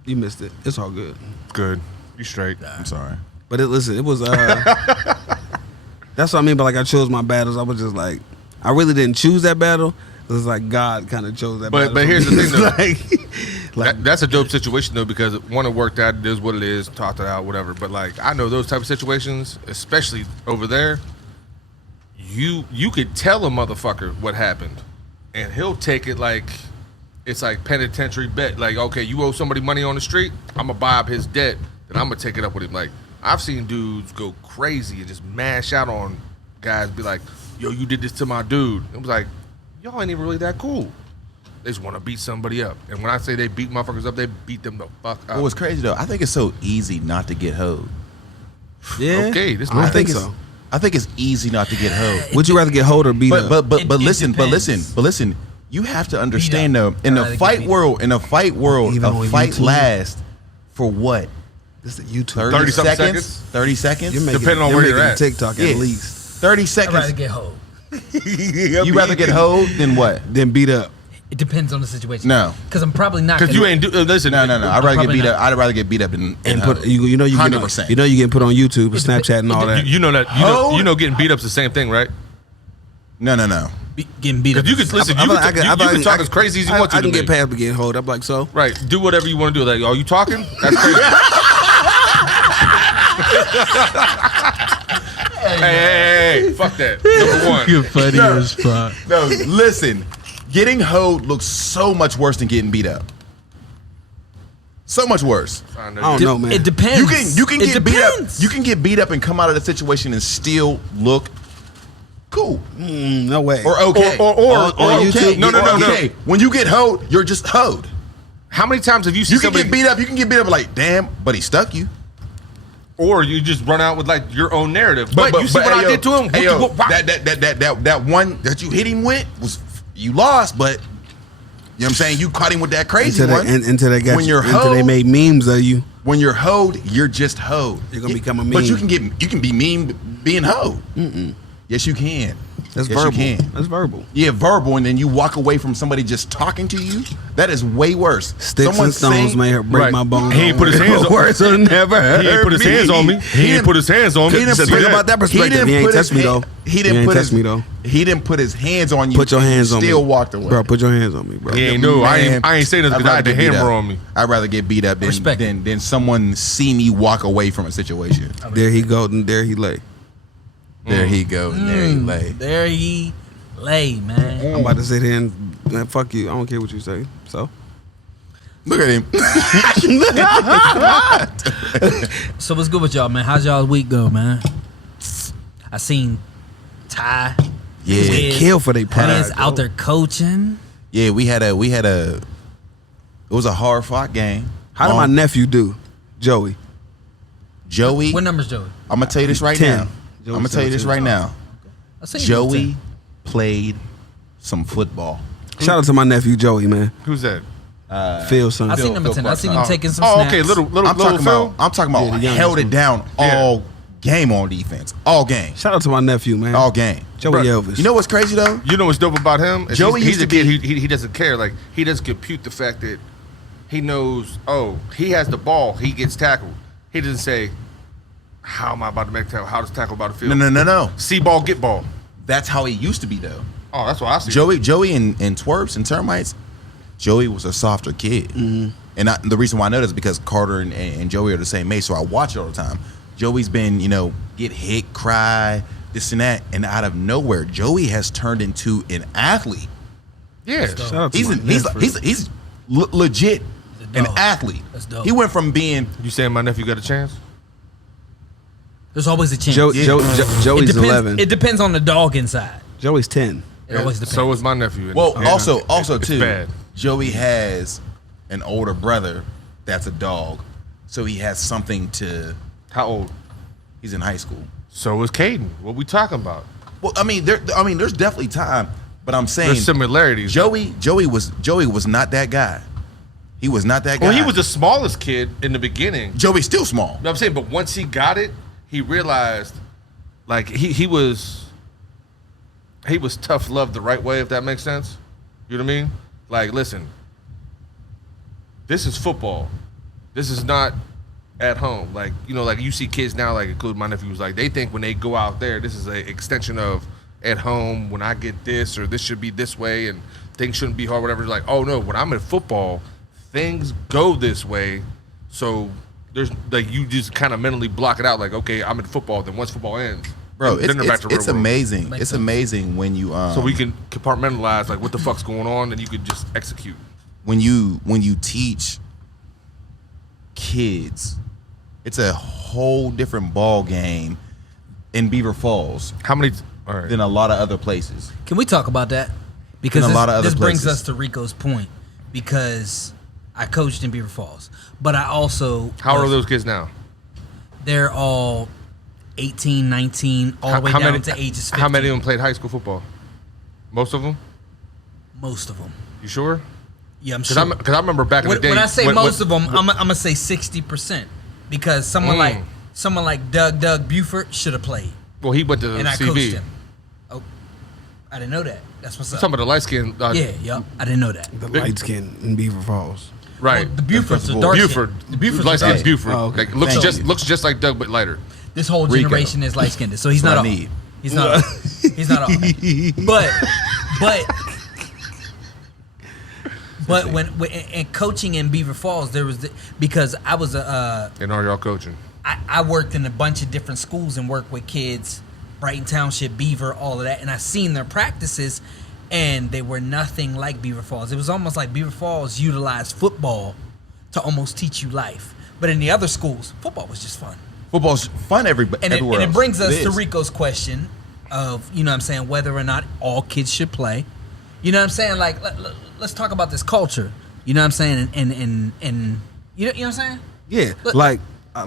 you missed it. It's all good. Good. You straight. I'm sorry. But listen, it was. That's what I mean. But like, I chose my battles. I was just like, I really didn't choose that battle. It was like God kind of chose that battle. But here's the thing, though. like That's a dope situation though, because one, it worked out, it is what it is, talked it out, whatever. But like, I know those type of situations, especially over there, you could tell a motherfucker what happened, and he'll take it like it's like penitentiary bet. Like, okay, you owe somebody money on the street, I'm gonna buy up his debt, then I'm gonna take it up with him. Like, I've seen dudes go crazy and just mash out on guys, be like, yo, you did this to my dude. It was like, y'all ain't even really that cool. They just want to beat somebody up. And when I say they beat motherfuckers up, they beat them the fuck up. What was crazy though, I think it's so easy not to get hoed. yeah. Okay, this I man. think it's, so. I think it's easy not to get hoed. Would you rather get hold or beat up? But It listen, depends. you have to understand though, in I'd rather the get fight beat world, Even a on fight YouTube? lasts for what? This is YouTube. 30 something seconds? seconds? 30 seconds? You're making, Depending on you're where you're making at. TikTok Yeah. at least. 30 I'd rather seconds. get hold. You rather get hoed than what? Then beat up. It depends on the situation. No. Because I'm probably not. Because you ain't listen. No. I'd rather get Probably beat not. up. I'd rather get beat up than And hoed. put you know you get 100%. you getting put on YouTube and Snapchat and all that. You know that you know getting beat up's the same thing, right? No. Getting beat up. Because you can listen. You can talk as crazy as you want to. I can to get me. past getting hold up like so. Right. Do whatever you want to do. Like, are you talking? That's crazy. Hey, fuck that. Number one. You're funny as fuck. No, listen. Getting hoed looks so much worse than getting beat up. So much worse. I don't know, man. It depends. You can It get beat up. depends. You can get beat up and come out of the situation and still look cool No way. or okay Or on okay. YouTube? No. Okay. When you get hoed, you're just hoed. How many times have you seen You can somebody get beat up. You can get beat up like, damn, but he stuck you. or you just run out with like your own narrative? But you see what I did to him? Hey, yo, Whoop. that one that you hit him with was you lost, but you know what I'm saying? You caught him with that crazy until one. they you're until they hoed, made memes of you. when you're hoed, you're just hoed. You're gonna become a But you meme. can be mean being hoed. Yes, you can. That's yes, verbal. You can. That's verbal. Yeah, verbal, and then you walk away from somebody just talking to you. That is way worse. Sticks and stones may break Right. my bones. He ain't put his hands on- Words will never hurt He ain't put his me. hands on me. He ain't put his hands on me. He didn't So put think it- about that perspective. He ain't put touched his me, hand- though. He He didn't ain't put touched his me, though. He didn't put his hands on you. Put your hands on me. Still walked away. Bro, put your hands on me, bro. He ain't know. I ain't saying this I'd because I had the rather get beat hammer up. on me. I'd rather get beat up Respect. than someone see me walk away from a situation. There he go, and there he lay. There he go. And there he lay. There he lay, man. I'm about to sit here and man, fuck you. I don't care what you say. So Look at him. So what's good with y'all, man? How's y'all's week go, man? I seen Ty. Yeah. Wiz, kill for they pride. Wiz out there coaching. Yeah, we had a. It was a hard fought game. how did my nephew do, Joey? Joey? What number's Joey? I'm gonna tell you this right 10. now. Joey's I'm gonna tell you this 17. right now. I seen him Joey 10. played some football. Shout out to my nephew Joey, man. Who's that? Phil son. I seen number Phil 10. I seen him Clark. taking some Oh, snaps. okay. Little I'm talking Phil. about. I'm talking about. Yeah, the youngest held it one. down all game on defense. All game. Shout out to my nephew, man. All game. Joey Bro, Elvis. You know what's crazy though? You know what's dope about him? Is Joey he's used a to kid. be- He doesn't care. Like, he doesn't compute the fact that he knows. Oh, he has the ball. He gets tackled. He doesn't say, "How am I about to make tackle? How does tackle about the field?" No. See ball, get ball. That's how he used to be though. Oh, that's what I see. Joey and twerps and termites. Joey was a softer kid, and the reason why I know this is because Carter and Joey are the same age, so I watch it all the time. Joey's been, get hit, cry, this and that, and out of nowhere, Joey has turned into an athlete. Yeah. Shout out to He's my nephew. he's legit an dope. athlete. That's dope. He went from being You saying my nephew got a chance? There's always a chance. Joey's it depends, 11. It depends on the dog inside. Joey's 10. It always depends. So is my nephew. well. Yeah. Also It's too, bad. Joey has an older brother that's a dog, so he has something to. How old? He's in high school. So is Caden. What we talking about? Well, there's definitely time, but I'm saying There's similarities. Joey was not that guy. He was not that guy. Well, he was the smallest kid in the beginning. Joey's still small. You know what I'm saying? But once he got it, he realized, like, he was tough love the right way, if that makes sense. You know what I mean? Like, listen, this is football. This is not at home. Like, you know, like you see kids now, like including my nephews, like they think when they go out there, this is an extension of at home. When I get this, or this should be this way, and things shouldn't be hard, whatever. It's like, oh no, when I'm in football, things go this way. So there's like, you just kind of mentally block it out. Like, okay, I'm in football. Then once football ends, Bro, then they're back to real it's world. amazing. Makes It's sense. amazing when you So we can compartmentalize like what the fuck's going on, and you could just execute. when you teach kids, it's a whole different ball game in Beaver Falls How many? All right. than a lot of other places. Can we talk about that? Because In a lot of other this brings places. us to Rico's point. Because I coached in Beaver Falls, but I also How are those kids now? They're all 18, 19, all the way down to ages 15. How many of them played high school football? Most of them. Most of them. You sure? Yeah, I'm Because sure. I remember back in the day. When I say when- most of when- them, I'm gonna say 60%, because someone like Doug Buford should have played, Well, he went to and I CV. coached him. Oh, I didn't know that. That's what's up. Some of the light skin. Yeah, I didn't know that. The light skin in Beaver Falls. Right. Well, the Bufords are dark. Buford. The Bufords Light are skin dark. Buford. Oh, okay. Like, looks Thank just you. looks just like Doug, but lighter. This whole Rico. generation is light skinned, so he's That's not what I all. need. He's not all. He's not all. But when in coaching in Beaver Falls, there was because I was And are y'all coaching? I worked in a bunch of different schools and worked with kids, Brighton Township, Beaver, all of that, and I seen their practices, and they were nothing like Beaver Falls. It was almost like Beaver Falls utilized football to almost teach you life, but in the other schools, football was just fun. Football's fun everywhere. And it else. brings us It to is. Rico's question of, you know what I'm saying, whether or not all kids should play. You know what I'm saying? Like, let's talk about this culture. You know what I'm saying? And you know what I'm saying? Yeah, Look- like I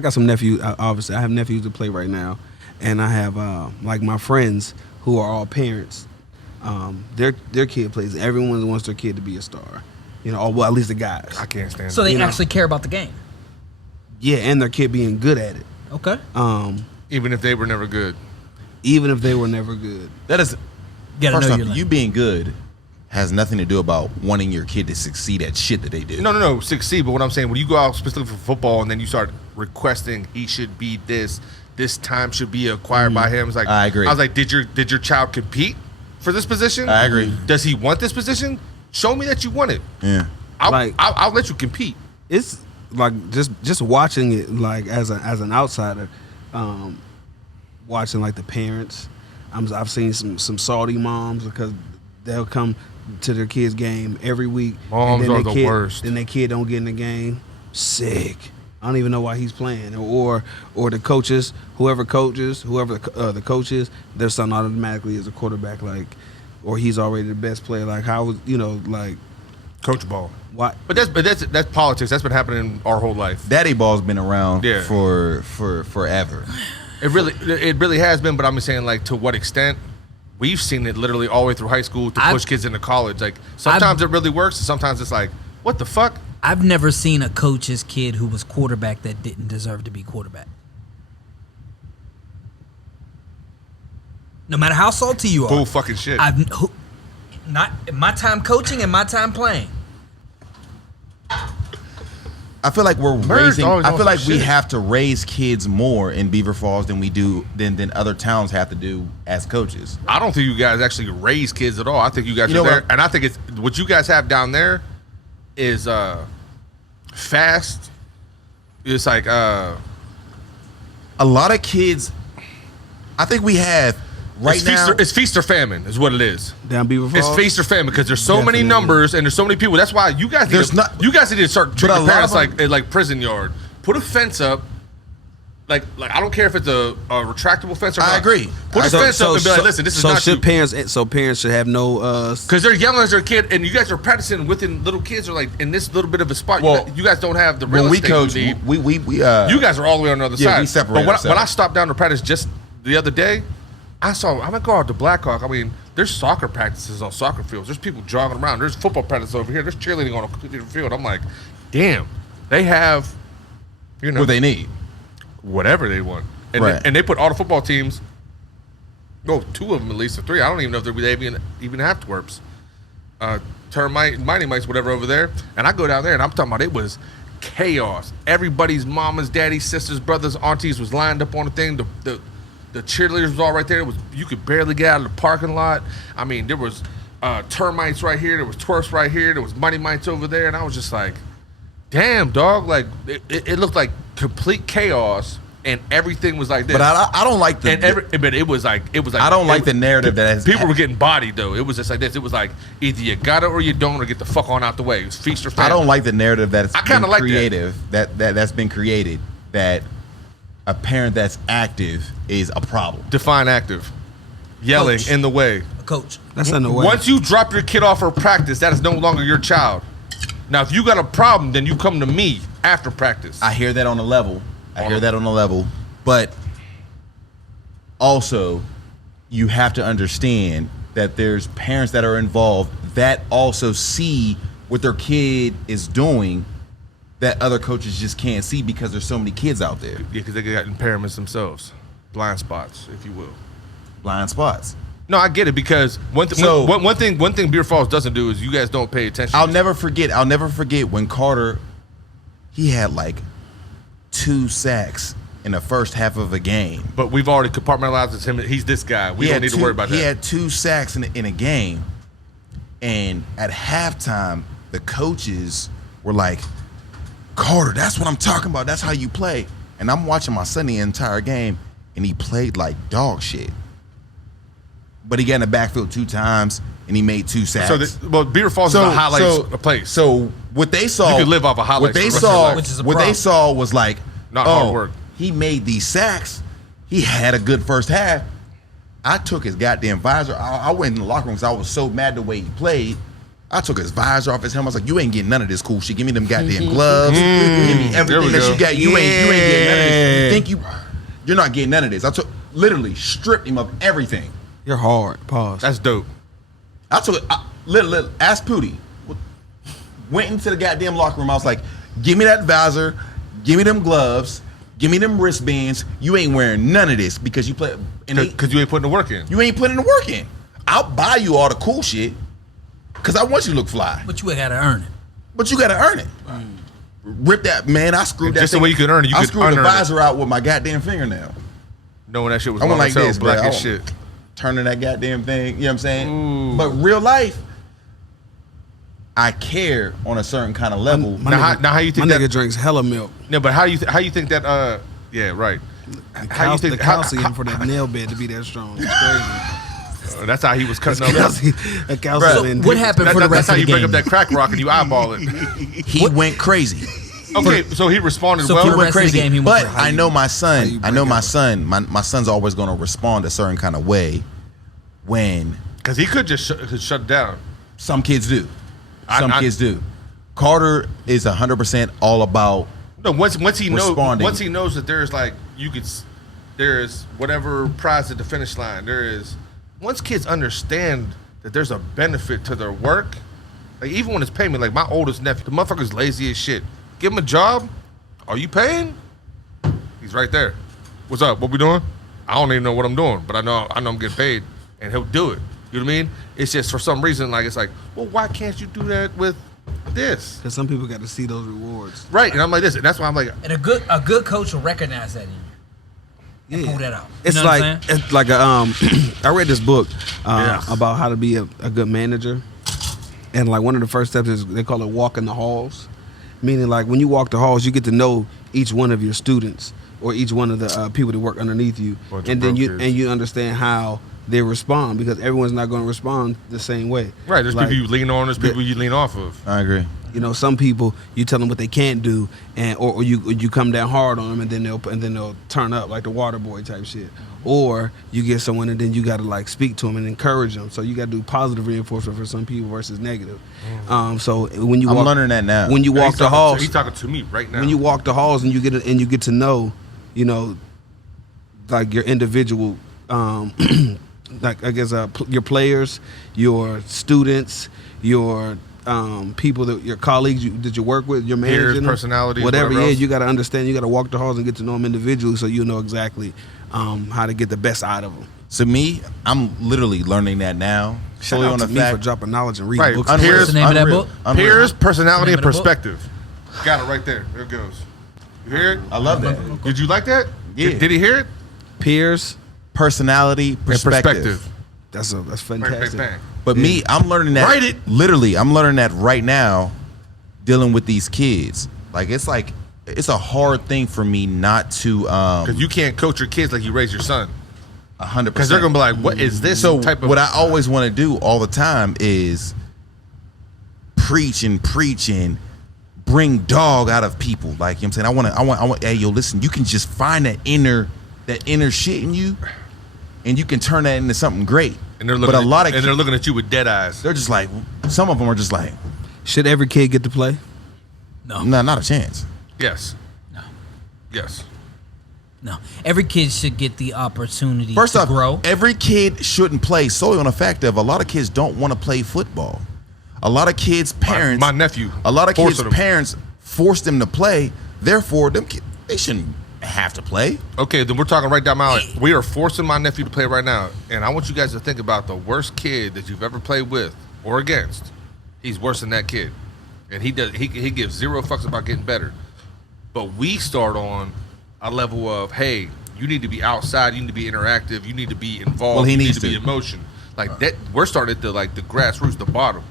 got some nephews. Obviously, I have nephews that play right now, and I have like my friends who are all parents. Their kid plays. Everyone wants their kid to be a star. You know, or well, at least the guys. I can't stand So it. they You know. actually care about the game. Yeah, and their kid being good at it. Okay. Even if they were never good. Even if they were never good. That is You gotta first know off, your you lane. being good has nothing to do about wanting your kid to succeed at shit that they do. No, succeed. But what I'm saying, when you go out specifically for football and then you start requesting he should be this time should be acquired by him. It's like I agree. I was like, did your child compete for this position? I agree. Does he want this position? Show me that you want it. Yeah. I'll let you compete. It's like just watching it like as an outsider, watching like the parents. I've seen some Saudi moms because they'll come to their kids' game every week. Moms and then are their the kid, worst. Then their kid don't get in the game. Sick. I don't even know why he's playing. Or the coaches, whoever the coach is, their son automatically is a quarterback. Like, or he's already the best player. Like how like Coach ball. why? But that's politics. That's been happening our whole life. Daddy ball's been around Yeah. for forever. It really has been. But I'm just saying, like, to what extent? We've seen it literally all the way through high school to push kids into college. Like sometimes it really works, and sometimes it's like, what the fuck? I've never seen a coach's kid who was quarterback that didn't deserve to be quarterback. No matter how salty you are. Bull fucking shit. Not in my time coaching and my time playing. I feel like we're Birds raising. always I on feel like some we shit. have to raise kids more in Beaver Falls than we do than other towns have to do as coaches. I don't think you guys actually raise kids at all. I think you guys You are know there, what? and I think it's what you guys have down there is fast. It's like A lot of kids. I think we have right it's now. feast or famine is what it is. Down Beaver Falls. It's feast or famine because there's so many Definitely. numbers and there's so many people. That's why you guys you guys need to start treating a your lot parents of them- like prison yard. Put a fence up. Like I don't care if it's a retractable fence or not. I agree. Put a fence up and be like, listen, this is so not should you. parents. So parents should have no. Because they're yelling as their kid, and you guys are practicing within little kids are like in this little bit of a spot. Well, you guys don't have the real when we estate coach, you need. we You guys are all the way on the other Yeah, side. we separate But when I ourselves. stopped down to practice just the other day, I'm gonna go out to Blackhawk. I mean, there's soccer practices on soccer fields. There's people jogging around. There's football practice over here. There's cheerleading on a different field. I'm like, damn, they have, what they need. whatever they want. And, Right. and they put all the football teams, two of them at least, or three. I don't even know if they even have twerps. Termite, Mighty Mites, whatever over there. And I go down there and I'm talking about it was chaos. Everybody's mamas, daddies, sisters, brothers, aunties was lined up on the thing. The cheerleaders was all right there. It was, you could barely get out of the parking lot. I mean, there was termites right here. There was twerps right here. There was money mites over there. And I was just like, damn, dog. Like, it looked like complete chaos. And everything was like this. But I don't like the. But it was like I don't like the narrative that has, people were getting bodied though. It was just like this. It was like either you got it or you don't, or get the fuck on out the way. It was feast or famine. I don't like the narrative that's been like creative. That's been created. That a parent that's active is a problem. Define active. Yelling Coach. in the way. Coach. That's in the way. Once you drop your kid off for practice, that is no longer your child. Now, if you got a problem, then you come to me after practice. I hear that on the level. But also, you have to understand that there's parents that are involved that also see what their kid is doing that other coaches just can't see because there's so many kids out there. Yeah, because they got impairments themselves. Blind spots, if you will. Blind spots. No, I get it, because one thing Beer Falls doesn't do is you guys don't pay attention. I'll never forget when Carter, he had like 2 sacks in the first half of a game. But we've already compartmentalized him. He's this guy. We don't need to worry about that. He had 2 sacks in a game, and at halftime, the coaches were like, Carter, that's what I'm talking about. That's how you play. And I'm watching my son the entire game, and he played like dog shit. But he got in the backfield 2 times, and he made 2 sacks. So, Beaver Falls is a highlights place. So what they saw, you could live off of highlights. What they saw was like, not hard work. He made these sacks. He had a good first half. I took his goddamn visor. I went in the locker room because I was so mad the way he played. I took his visor off his helmet. I was like, you ain't getting none of this cool shit. Give me them goddamn gloves. Give me everything that you got. You ain't getting none of this. You think you're not getting none of this. I literally stripped him of everything. You're hard. Pause. That's dope. I took it. Ask Pootie. Went into the goddamn locker room. I was like, give me that visor. Give me them gloves. Give me them wristbands. You ain't wearing none of this because you play. Because you ain't putting the work in. You ain't putting the work in. I'll buy you all the cool shit because I want you to look fly. But you gotta earn it. But you gotta earn it. Rip that, man. I screwed that. Just the way you can earn it. I screwed the visor out with my goddamn fingernail. Knowing that shit was I went like this, black bro. as shit. Turning that goddamn thing. You know what I'm saying? Ooh. But real life, I care on a certain kind of level. Now how you think my that nigga drinks hella milk? No, but how you think that? Yeah, right. How you think the calcium for that nail bed to be that strong? It's crazy. That's how he was cutting up. That calcium. What happened for the rest That's how of the you break game? up that crack rock and you eyeball it. He went crazy. Okay, so he responded So well. for He the went rest of the crazy. game, he went But crazy. I know my son. you I know break my up? son. My son's always going to respond a certain kind of way when Because he could just shut it down. some kids do. Kids do. Carter is 100% all about. No, once he knows Responding. once he knows that there's like there's whatever prize at the finish line. Once kids understand that there's a benefit to their work, like even when it's payment, like my oldest nephew, the motherfucker's lazy as shit. Give him a job. Are you paying? He's right there. What's up? What we doing? I don't even know what I'm doing, but I know I'm getting paid, and he'll do it. You know what I mean? It's just for some reason, like it's like, well, why can't you do that with this? Because some people got to see those rewards. Right, and I'm like this, and that's why I'm like, And a good coach will recognize that in you and pull that out. You It's know what I'm saying? it's like a I read this book Yes. about how to be a good manager, and like one of the first steps is they call it walking the halls, meaning like when you walk the halls, you get to know each one of your students or each one of the people that work underneath you, Bunch of and then broke kids. you understand how they respond because everyone's not going to respond the same way. right, there's Like, people you lean on, there's people you lean off of. I agree. You know, some people you tell them what they can't do, and or you come down hard on them, and then they'll turn up like the water boy type shit. Or you get someone, and then you got to like speak to them and encourage them. So you got to do positive reinforcement for some people versus negative. So when you I'm walk, learning that now. when you walk the halls, He's talking to me right now. when you walk the halls and you get to know, you know, like your individual, like I guess your players, your students, your people that your colleagues that you work with, your Peers, managers, personalities, whatever. whatever Yeah, else. you got to understand. You got to walk the halls and get to know them individually, so you know exactly how to get the best out of them. So me, I'm literally learning that now. Shout Solely out on to the me for fact. dropping knowledge and reading Right. books. Peers- What's the name of that Unreal. book? Unreal. Peers, personality, What's and the name of the book? perspective. Got it right there. There it goes. You hear it? I love that. Did you like that? Yeah. Did he hear it? Peers. Personality, perspective. That's Bang, bang, fantastic. bang. But me, I'm learning that. Write it. Literally, I'm learning that right now, dealing with these kids. Like it's a hard thing for me not to. Because you can't coach your kids like you raise your son. 100%. Because they're gonna be like, "What is this type of?" What I always want to do all the time is preach and bring dog out of people. Like, you know what I'm saying? I want. Hey, yo, listen. You can just find that inner shit in you, and you can turn that into something great. And they're looking. But a lot of they're looking at you with dead eyes. they're just like, some of them are just like, Should every kid get to play? No. nah, not a chance. Yes. No. Yes. No. Every kid should get the opportunity First to off, grow. every kid shouldn't play solely on the fact of a lot of kids don't want to play football. A lot of kids' parents, My nephew. a lot of kids' forcing him. parents force them to play. Therefore, they shouldn't have to play. Okay, then we're talking right down my alley. We are forcing my nephew to play right now, and I want you guys to think about the worst kid that you've ever played with or against. He's worse than that kid, and he gives zero fucks about getting better. But we start on a level of, hey, you need to be outside, you need to be interactive, you need to be involved, Well, he you needs need to be to. emotion. Like that, we're starting at the grassroots, the bottom.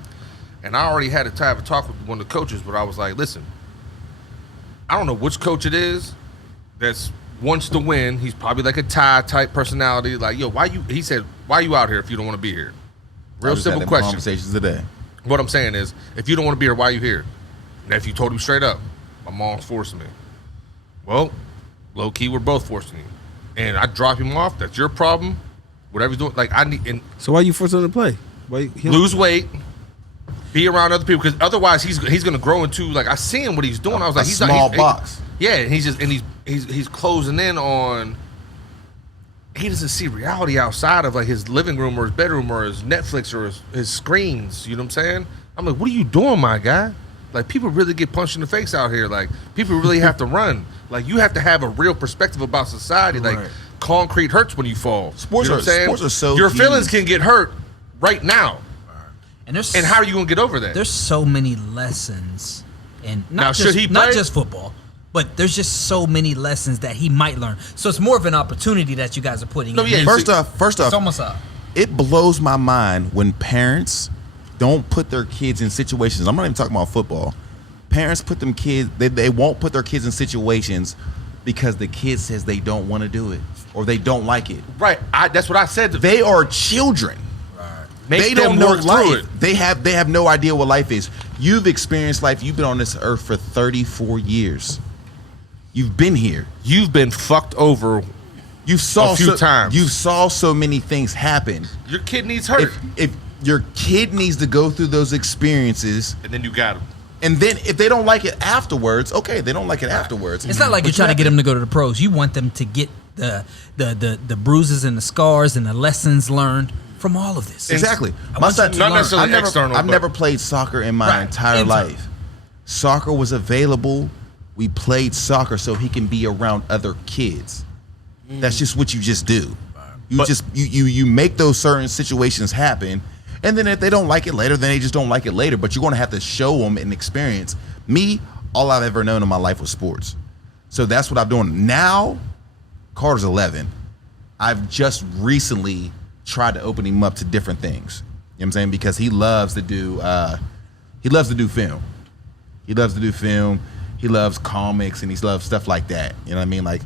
And I already had a talk with one of the coaches, but I was like, listen, I don't know which coach it is that's wants to win. He's probably like a Ty type personality. Like, yo, he said, why you out here if you don't want to be here? I Real just had simple them question. Conversations today. What I'm saying is, if you don't want to be here, why you here? And if you told him straight up, my mom's forcing me. Well, low key, we're both forcing you. And I drop him off. That's your problem. Whatever he's doing. Like, I need, and So why you forcing him to play? Why lose weight, be around other people, because otherwise he's going to grow into, like, I seen what he's doing. I was like, A he's small not, box. Yeah, and he's closing in on. He doesn't see reality outside of like his living room or his bedroom or his Netflix or his screens. You know what I'm saying? I'm like, what are you doing, my guy? Like, people really get punched in the face out here. Like, people really have to run. Like, you have to have a real perspective about society. Like, Right. concrete hurts when you fall. Sports you know are- what I'm saying? sports are so Your huge. feelings can get hurt right now. And there's And how are you going to get over that? there's so many lessons, and Now, not should just he not play? just football, but there's just so many lessons that he might learn. So it's more of an opportunity that you guys are putting. No, in. yeah, It's First off, almost a it blows my mind when parents don't put their kids in situations. I'm not even talking about football. Parents put them kids. They won't put their kids in situations because the kid says they don't want to do it or they don't like it. right. That's what I said. They are children. Make They them don't know work through life. it. They have no idea what life is. You've experienced life. You've been on this earth for 34 years. You've been here. You've been fucked over. You saw A few times. You saw so many things happen. Your kid needs hurt. If your kid needs to go through those experiences, And then you got him. and then if they don't like it afterwards, okay, they don't like it afterwards. It's not like But you're trying to have get them to go to the pros. You want them to get the bruises and the scars and the lessons learned from all of this. Exactly. I My want son, you to learn. necessarily external, I've but- never played soccer in my Right. entire Internal. life. Soccer was available. We played soccer so he can be around other kids. That's just what you just do. You make those certain situations happen, and then if they don't like it later, then they just don't like it later. But you're going to have to show them an experience. Me, all I've ever known in my life was sports, so that's what I'm doing now. Carter's 11. I've just recently tried to open him up to different things. You know what I'm saying? Because he loves to do film. He loves to do film. He loves comics and he loves stuff like that. You know what I mean? Like,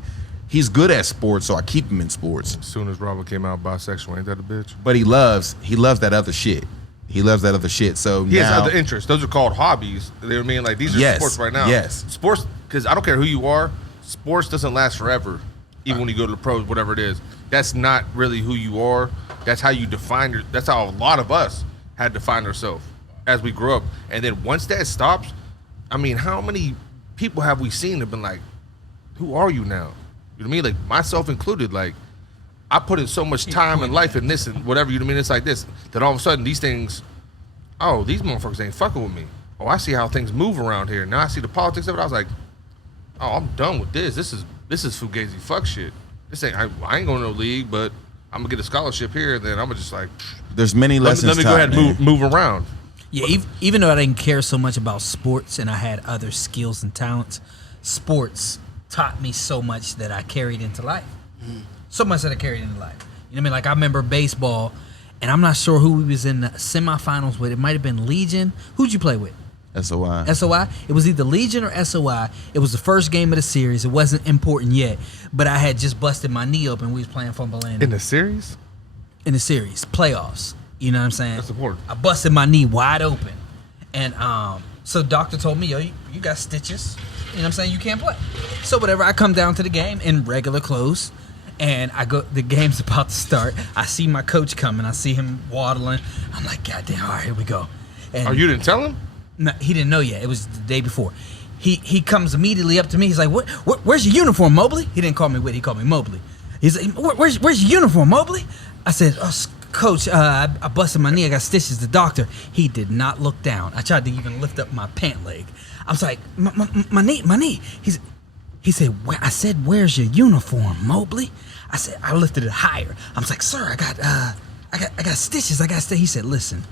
he's good at sports, so I keep him in sports. As soon as Robert came out bisexual, ain't that a bitch? But he loves that other shit. He loves that other shit. So He has now, other interests. Those are called hobbies. You know what I mean? Like, these are Yes, sports right now. yes. Sports, because I don't care who you are, sports doesn't last forever, even when you go to the pros, whatever it is. That's not really who you are. That's how you define that's how a lot of us had defined ourselves as we grew up. And then once that stops, I mean, how many people have we seen that have been like, who are you now? You know what I mean? Like, myself included, like, I put in so much time and life in this and whatever, you know what I mean? It's like this. That all of a sudden these things, oh, these motherfuckers ain't fucking with me. Oh, I see how things move around here. Now I see the politics of it. I was like, oh, I'm done with this. This is fugazi fuck shit. This ain't, I ain't going to no league, but I'm going to get a scholarship here, and then I'm going to just like, there's many lessons. let me go ahead and taught, man. move around. Yeah, even though I didn't care so much about sports and I had other skills and talents, sports taught me so much that I carried into life. So much that I carried into life. You know what I mean? Like, I remember baseball, and I'm not sure who we was in the semifinals with. It might have been Legion. Who'd you play with? SOI. SOI? It was either Legion or SOI. It was the first game of the series. It wasn't important yet, but I had just busted my knee open. We was playing fumble In the series? in the series, playoffs. You know what I'm saying? That's important. I busted my knee wide open. And so doctor told me, yo, you got stitches. You know what I'm saying? You can't play. So whatever, I come down to the game in regular clothes. And I go, the game's about to start. I see my coach coming. I see him waddling. I'm like, God damn, all right, here we go. And Oh, you didn't tell him? no, he didn't know yet. It was the day before. He comes immediately up to me. He's like, where's your uniform, Mobley? He didn't call me Whit. He called me Mobley. He's like, where's your uniform, Mobley? I said, Coach, I busted my knee. I got stitches. The doctor. He did not look down. I tried to even lift up my pant leg. I was like, my knee. He said, I said, where's your uniform, Mobley? I said, I lifted it higher. I was like, sir, I got stitches. He said, listen.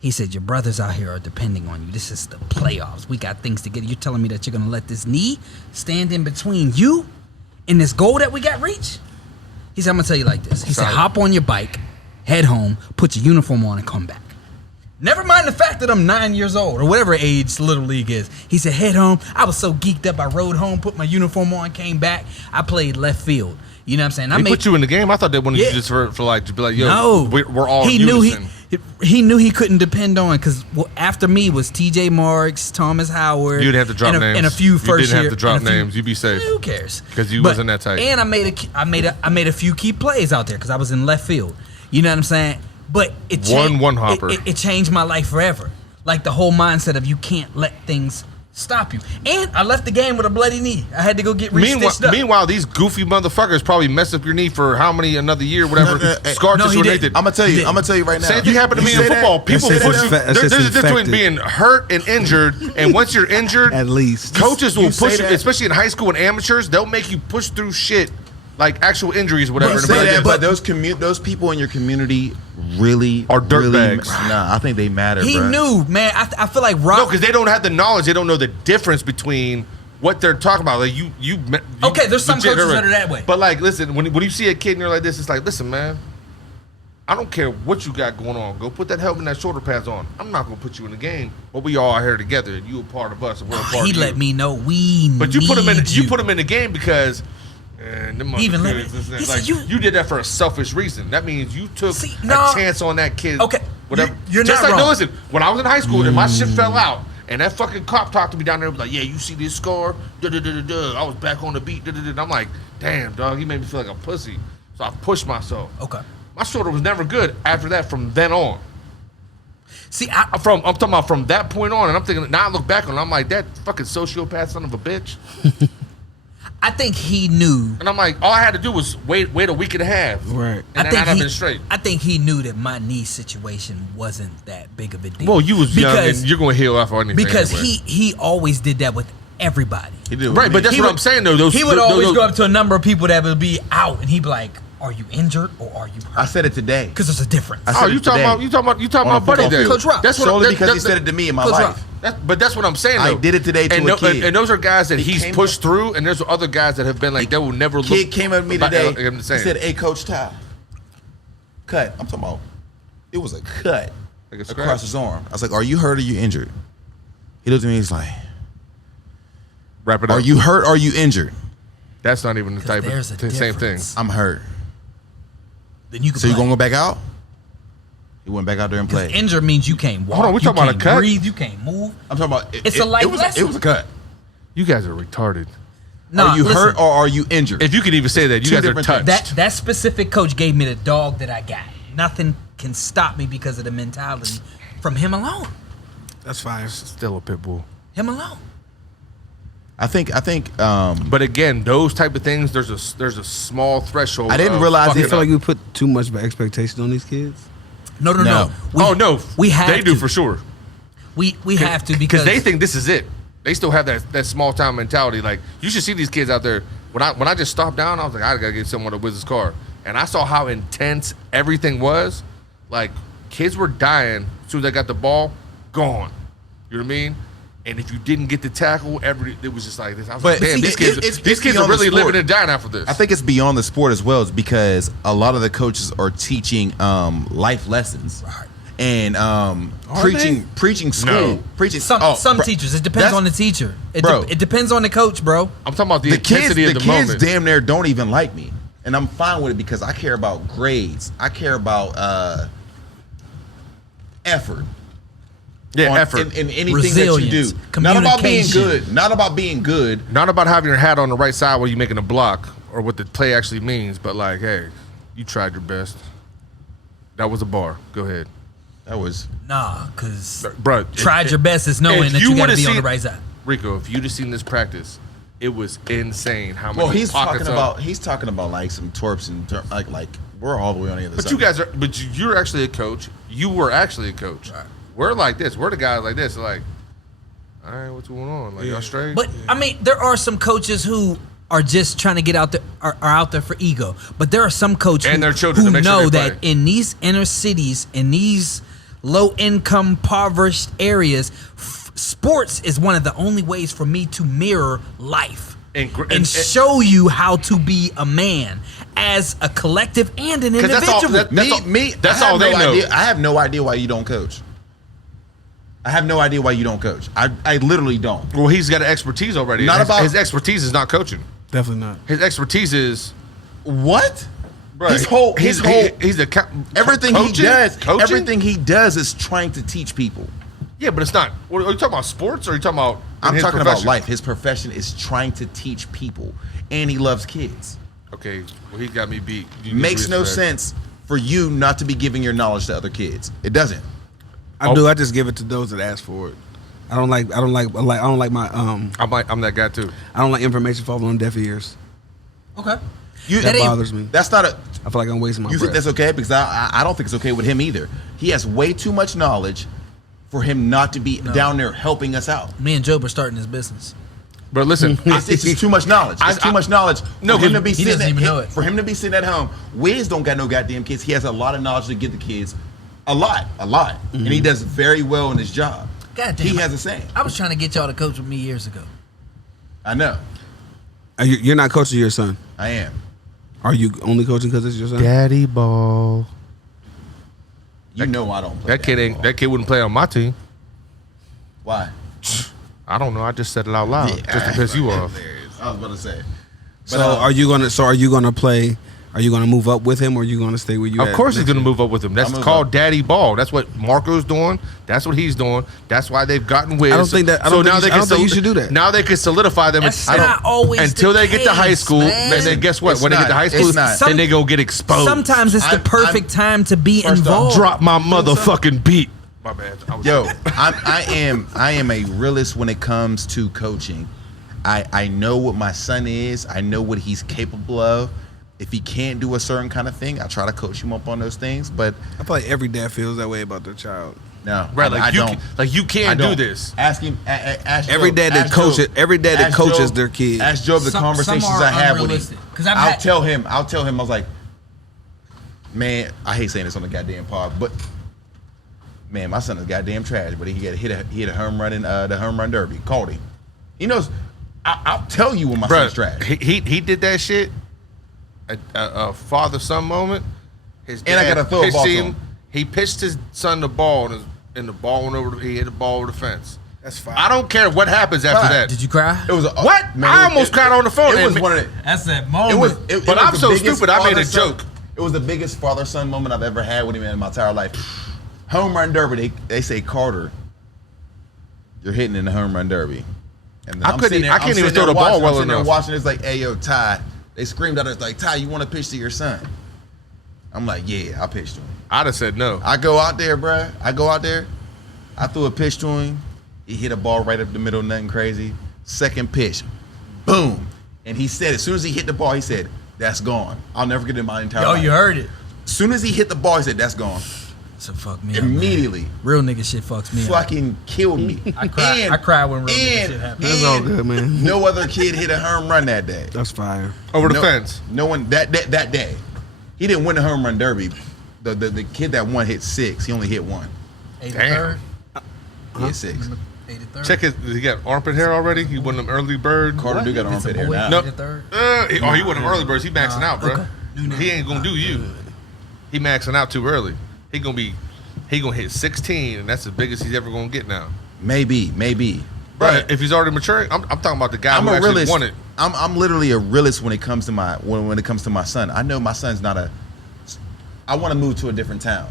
He said, your brothers out here are depending on you. This is the playoffs. We got things to get. You're telling me that you're going to let this knee stand in between you and this goal that we got reach? He said, I'm going to tell you like this. He said, hop on your bike, head home, put your uniform on, and come back. Never mind the fact that I'm 9 years old or whatever age Little League is. He said, head home. I was so geeked up. I rode home, put my uniform on, came back. I played left field. You know what I'm saying? He put you in the game? I thought they wanted you just for like, to be like, yo, no. we're all he in knew unison. he knew he couldn't depend on, because after me was T.J. Marks, Thomas Howard. You'd have to drop names. And a few first year. You didn't have to drop names. You'd be safe. Who cares? Because you wasn't that tight. And I made a few key plays out there because I was in left field. You know what I'm saying? But it changed. One hopper. It changed my life forever. Like the whole mindset of you can't let things stop you. And I left the game with a bloody knee. I had to go get re-stitched up. Meanwhile, these goofy motherfuckers probably messed up your knee for another year, whatever. Scar No, he tissue. didn't. I'm gonna tell you right now. Same thing happened to me in say that? football. People That's put just you. infe- that's There's just a difference between infected. being hurt and injured, and once you're injured, At least. coaches will You say push you, that. especially in high school and amateurs. They'll make you push through shit like actual injuries, whatever. You and say be like, that, yeah, but those people in your community really Are dirtbags. Nah, I think they matter. He bruh. knew, man. I feel like Rock. no, because they don't have the knowledge. They don't know the difference between what they're talking about. Like you Okay, there's some legit- coaches that are that way. But like, listen, when you see a kid and you're like this, it's like, listen, man. I don't care what you got going on. Go put that helmet and that shoulder pads on. I'm not gonna put you in the game, but we all are here together, and you a part of us, and we're a part he of you. let me know we But you put him in. need You put him in the game because. Them Even let motherfuckers, me- this and that. he said Like, you- you did that for a selfish reason. That means you took See, a no. chance on that kid. Okay, Whatever. you're Just not like, no, wrong. listen. When I was in high school and my shit fell out, and that fucking cop talked to me down there, was like, "Yeah, you see this scar? Duh, duh, duh, duh, duh. I was back on the beat. Duh, duh, duh." And I'm like, "Damn, dog, you made me feel like a pussy." So I pushed myself. Okay. My shoulder was never good after that. From then on, See, I'm talking about from that point on, and I'm thinking. Now I look back on it, I'm like, that fucking sociopath son of a bitch. I think he knew. And I'm like, all I had to do was wait a week and a half. Right. And then I'd have been straight. I think he knew that my knee situation wasn't that big of a deal. Well, you was young Because- and you're going to heal after anything. because anyway. he always did that with everybody. He did with Right, me. but that's He what would- I'm saying, though. He would always go up to a number of people that would be out, and he'd be like, "Are you injured or are you I hurt?" said it today. Because there's a difference. I Oh, said you it talking today. about On buddy a football there. field. Coach Rock. That's what Solely that- because that- he said it to me in my Coach life. Rock. But that's what I'm saying, I though. did it today to and a kid. And those are guys that He he's came pushed through, and there's other guys that have been like, they will never look. Kid came up to me about- today. I'm He saying. said, "Hey, Coach Ty, cut." I'm talking about. It was a cut Like a scratch? across his arm. I was like, "Are you hurt or you injured?" He looked at me. He's like, Wrap it up. "Are you hurt or you injured?" That's not even the type of there's a same thing. difference. I'm hurt. Then you can So you play. gonna go back out? He went back out there and played. Injured means you can't walk. Hold on, we you talking about a can't cut? breathe. You can't move. I'm talking about. It's a life it was lesson. It was a cut. You guys are retarded. Nah, Are you listen, hurt or are you injured? If you could even say that, you Two guys are different touched. things. that specific coach gave me the dog that I got. Nothing can stop me because of the mentality from him alone. That's fire. Still a pit bull. Him alone. I think. But again, those type of things, there's a small threshold. I didn't of realize fucking it- I feel up. like you put too much of an expectation on these kids. No. No. No, We have they do to. for sure. We have to Because because they think this is it. They still have that small town mentality. Like, you should see these kids out there. When I just stopped down, I was like, I gotta get someone to whiz his car. And I saw how intense everything was. Like, kids were dying as soon as I got the ball. gone. You know what I mean? And if you didn't get the tackle, it was just like this. I was But like, damn, see, these kids are beyond really the sport. living and dying after this. I think it's beyond the sport as well, is because a lot of the coaches are teaching life lessons. Right. And preaching school, No. preaching. Some teachers. It depends on the teacher. It depends on the coach, bro. I'm talking about the the kids. intensity The of the kids moment. damn near don't even like me, and I'm fine with it because I care about grades. I care about effort. Yeah, effort. in anything Resilience, that you do. Not about being communication. good. Not about being good. Not about having your hat on the right side while you're making a block or what the play actually means, but like, hey, you tried your best. That was a bar. Go ahead. That was Nah, because Bro, tried your best is knowing if that you you got to would've be on the seen- right side. Rico, if you'd have seen this practice, it was insane how many well. He's pockets talking of- about. He's talking about like some twerps and like we're all the way on the other But side. you guys are. But you're actually a coach. You were actually a coach. Right. We're like this. We're the guys like this. Like, all right, what's going on? Like, y'all straight? But I mean, there are some coaches who are just trying to get out there, are out there for ego. But there are some coaches And their children who to make sure know they that play. in these inner cities, in these low-income, impoverished areas, sports is one of the only ways for me to mirror life and show you how to be a man as a collective and an 'Cause that's all- individual. that's I all have they know. idea- I have no idea why you don't coach. I have no idea why you don't coach. I literally don't. well, he's got an expertise already. Not his, about- his expertise is not coaching. Definitely not. His expertise is What? bro, His whole he's the everything coaching? he does. Coaching? Everything he does is trying to teach people. Yeah, but it's not. What, are you talking about sports or are you talking about? I'm his talking profession? about life. His profession is trying to teach people, and he loves kids. Okay, well he got me beat. You need Makes no respect. sense for you not to be giving your knowledge to other kids. It doesn't. I do. I just give it to those that ask for it. I don't like my I'm that guy too. I don't like information falling on deaf ears. Okay. You, That ain't- bothers me. That's not a. I feel like I'm wasting my You breath. think that's okay? Because I don't think it's okay with him either. He has way too much knowledge for him not to be down there helping us out. Me and Job are starting this business. But listen, It's just too much knowledge. It's too much knowledge. No, for him to be he sitting doesn't even know it. For him to be sitting at home, Wiz don't got no goddamn kids. He has a lot of knowledge to give the kids, a lot, and he does very well in his job. God damn He it. has the same. I was trying to get y'all to coach with me years ago. I know. You're not coaching your son. I am. Are you only coaching because it's your son? Daddy ball. You know I don't play That kid ain't. That kid wouldn't play on my team. Why? I don't know. I just said it out loud just to piss you off. I was about to say. So are you gonna play? Are you gonna move up with him, or are you gonna stay where you? Of at course, he's next gonna year? move up with him. That's I'll move called up. daddy ball. That's what Marco's doing. That's what he's doing. That's why they've gotten Wiz. I don't think that- I don't think you should do that. Now they can solidify them. That's not always until the they get to high case, school. man. And then guess what? It's When they get to not. high It's school, not. then they go get exposed. Sometimes it's the I'm- perfect time to be First off, involved. drop my motherfucking beat. My bad. Yo, I am a realist when it comes to coaching. I know what my son is. I know what he's capable of. If he can't do a certain kind of thing, I try to coach him up on those things. But I feel like every dad feels that way about their child. no, Right, I like you, don't. like you I can't do don't. this. Ask him. Ask Every Job. dad that Ask coaches, Job. every dad that Ask coaches Job. their kid. Ask Job the Some conversations are I have with him. unrealistic. 'Cause I've I'll had- tell him. I was like, man, I hate saying this on the goddamn pod, but man, my son is goddamn trash. But he hit a home run in the home run derby. Called him. He knows. I'll tell you when my Bruh, son's trash. he did that shit. A father-son moment. His And I dad gotta throw a pitched ball to him. him. He pitched his son the ball, and the ball went over. He hit the ball over the fence. That's fine. I don't care what happens after Fine. that. Did you cry? It was a, What? Man, I almost cried on the phone. It was And- one of the. That's that It moment. was. It But was I'm the so biggest stupid, I made a father-son- joke. It was the biggest father-son moment I've ever had with him in my entire life. Home run derby. They say, Carter, you're hitting in the home run derby. And then I couldn't- sitting there- I can't I'm even sitting throw there the ball watching- well I'm sitting there enough. watching. It's like, hey yo, Ty. They screamed at us like, Ty, you want to pitch to your son? I'm like, yeah, I pitched to him. I'd have said no. I go out there, bruh. I go out there. I threw a pitch to him. He hit a ball right up the middle, nothing crazy. Second pitch, boom. And he said, as soon as he hit the ball, he said, that's gone. I'll never get it in my entire Yo, life. you heard it. As soon as he hit the ball, he said, that's gone. So fuck me up, man. Immediately. Real nigga shit fucks me up. Fucking killed me. I cry. I cry when real nigga shit happens. That's all good, man. No other kid hit a home run that day. That's fire. Over the No- fence. No one that day. He didn't win the home run derby. The kid that won hit 6. He only hit 1. Hey, the Damn. third, Yeah, 6. 83rd. Check his. He got armpit hair already. He one of them early bird. Carter do got armpit hair now. No. 83rd. He one of them early birds. He maxing out, bro. Okay. He ain't gonna do you. He maxing out too early. He gonna hit 16, and that's the biggest he's ever gonna get now. Maybe. But if he's already maturing, I'm talking about the guy I'm who a actually realist. won it. I'm literally a realist when it comes to my when it comes to my son. I know my son's not a. I want to move to a different town.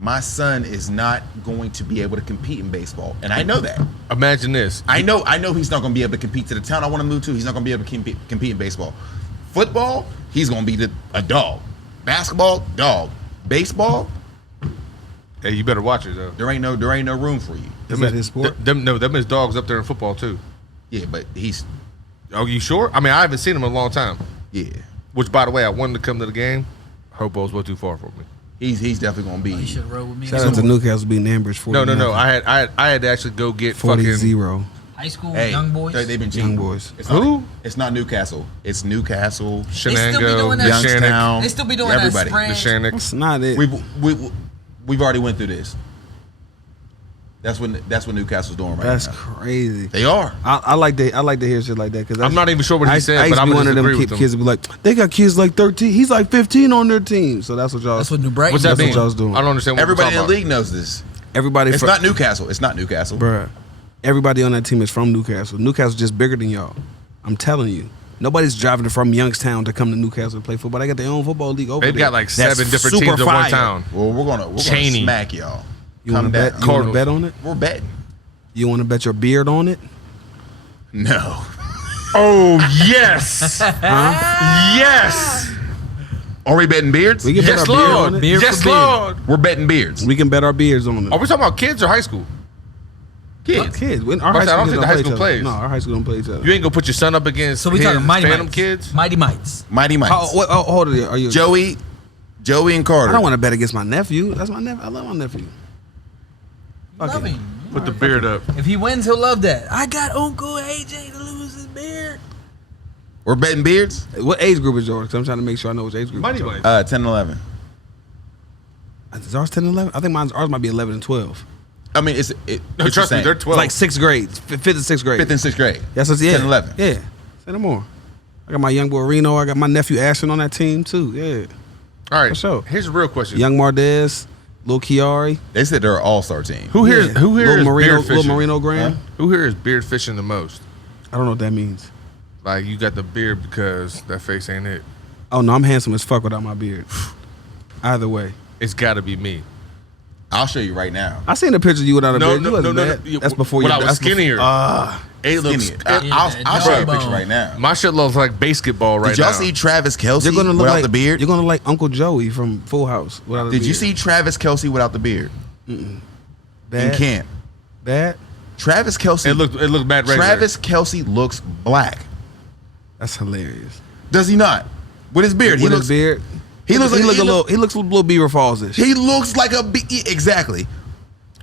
My son is not going to be able to compete in baseball, and I know that. Imagine this. I know he's not going to be able to compete to the town I want to move to. He's not going to be able to compete in baseball. Football, he's going to be a dog. Basketball, dog. Baseball, Hey, you better watch it though. there ain't no room for you. Is that his sport? Them is dogs up there in football too. Yeah, but he's Oh, you sure? I mean, I haven't seen him in a long time. yeah. Which, by the way, I wanted to come to the game. Hobo's way too far for me. He's definitely going to Oh, you be. should have rode with me. Shout out to Newcastle beating Ambridge 40. No. I had to actually go get 40-0. High school, Hey, young boys. they've been Young cheating. boys. It's Who? It's not Newcastle. It's Newcastle, fucking still be Shenango, doing that. Youngstown. They still be doing everybody. that the spread. Shannick. That's not it. We've already went through this. That's what Newcastle's doing right That's now. crazy. They are. I like to hear shit like that because I'm not even sure what he said, I used but to I'm be gonna one of them disagree with him. kids that be like, they got kids like 13. He's like 15 on their team. So that's what y'all. That's what New Brighton. What's that That's what mean? y'all's doing. I don't understand what Everybody in we're the talking league knows this. Everybody. It's not Newcastle. It's not Newcastle. Bruh. Everybody on that team is from Newcastle. Newcastle's just bigger than y'all. I'm telling you. Nobody's driving from Youngstown to come to Newcastle to play football. They got their own football league over They've there. got like That's 7 different super teams in one fire. town. Well, we're gonna Cheney. smack y'all. You want to bet? You want to Cardinals. bet on it? We're betting. You want to bet your beard on it? No. Oh yes, yes, Are we betting beards? We can bet our yes, beard on Lord, it. Beard yes, for beard. Lord. We're betting beards. We can bet our beards on it. Are we talking about kids or high school? Kids. Kids. Our I high don't school think kids the high play school each other. plays. No, our high school don't play each other. You ain't gonna put your son up against So we his talking Mighty Phantom Mites. kids? Mighty Mites. Mighty Mites. Hold it. Are you Joey and Carter. I don't want to bet against my nephew. That's my nephew. I love my nephew. Fuck Love it. him. Put the beard up. If he wins, he'll love that. I got Uncle AJ to lose his beard. We're betting beards. What age group is yours? 'Cause I'm trying to make sure I know which age group. Mighty it's yours. Mites. 10 and 11. Is ours 10 and 11? I think ours might be 11 and 12. I mean, it's No, the trust me, same. they're It's 12. like 6th grade, 5th and 6th grade. 5th and 6th grade. That's what's, yeah. 10 and 11. Yeah. Say no more. I got my young boy Reno. I got my nephew Ashton on that team too. Yeah. All right, For sure. here's a real question. Young Mardez, Lil Chiari. They said they're an all-star team. Who here? Yeah. Who here Lil is Marino, beard fishing? Lil Marino Graham. Huh? Who here is beard fishing the most? I don't know what that means. Like you got the beard because that face ain't it. Oh no, I'm handsome as fuck without my beard. Either way. It's got to be me. I'll show you right now. I seen a picture of you without a beard. You wasn't bad. Yeah, That's before when you. I was that's before- skinnier. It looks. Skinny. Yeah, I'll show you a jawbone. picture right now. My shit looks like basketball right Did y'all now. see Travis Kelsey You're gonna look without like the beard? You're gonna look like Uncle Joey from Full House without a beard. Did you see Travis Kelsey without the beard in bad? camp? Bad? Travis Kelsey. It looked bad. Regular. Travis Kelsey looks black. That's hilarious. Does he not? With his beard, With he his looks. beard. He looks like He looks a little Beaver Falls-ish. He looks like exactly.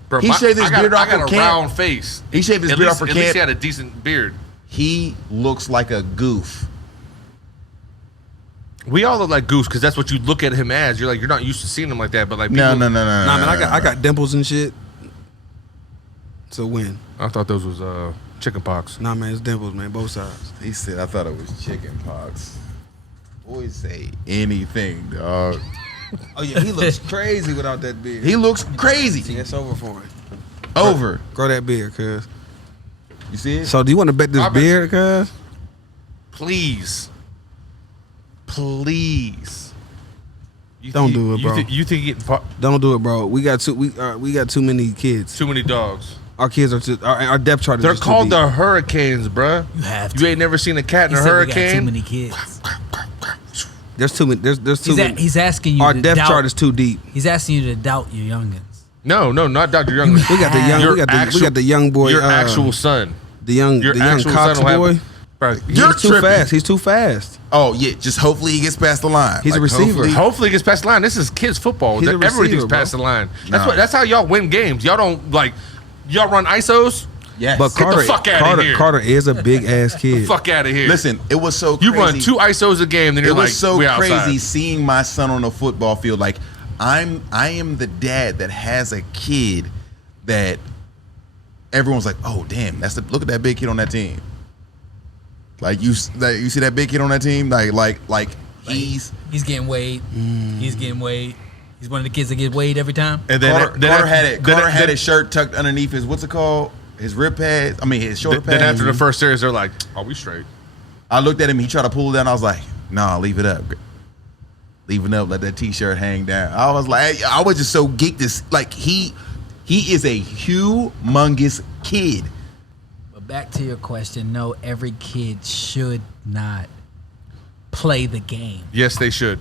Bro, he shaved his beard off I got for a camp. round face. He shaved his At beard least, off for at least camp. he had a decent beard. He looks like a goof. We all look like Goose because that's what you look at him as. You're like you're not used to seeing him like that, but like No. people, Nah, man, I got dimples and shit. So win. I thought those was chicken pox. Nah, man, it's dimples, man, both sides. He said, "I thought it was chicken pox." Boys say anything, dog. Oh yeah, he looks crazy without that beard. He looks crazy. Yeah, it's over for him. Over. Grow that beard, cuz. You see it? So do you want to bet this I bet beard, cuz? Please, please. You Don't do it, bro. You think getting Don't do it, bro. We got too many kids. too many dogs? Our kids are too. Our depth chart is They're just too called deep. the hurricanes, bruh. You have to. You ain't never seen a cat in He a said we got too hurricane. many kids. There's too many. There's too many. He's asking you. Our to depth doubt, chart is too deep. He's asking you to doubt your youngins. No, not Dr. Young. We got the young. Your We got actual- the young boy. Your actual son. The young Your actual Cox son will boy. have. Bro, You're He's too tripping. fast. He's too fast. Oh yeah, just hopefully he gets past the line. He's a receiver. hopefully he gets past the line. This is kids football. He's a Everybody receiver, gets past bro. the line. Nah. That's how y'all win games. Y'all don't like. Y'all run ISOs. Yes. But Get the fuck outta here. Carter is a big ass kid. Fuck out of here. Listen, it was so you crazy. run 2 ISOs a game, then It you're was like, so we crazy outside. seeing my son on the football field. Like I am the dad that has a kid that everyone's like, "Oh, damn, look at that big kid on that team." Like you see that big kid on that team, like he's getting weighed. He's getting weighed. He's one of the kids that get weighed every time. And then Carter had his shirt tucked underneath his what's it called? His rib pads. I mean his shoulder pads. Then after the first series, they're like, "Are we straight?" I looked at him. He tried to pull it down. I was like, "Nah, leave it up. Leave it up. Let that t-shirt hang down." I was like, I was just so geeked. Like he is a humongous kid. But back to your question, no, every kid should not play the game. Yes, they should.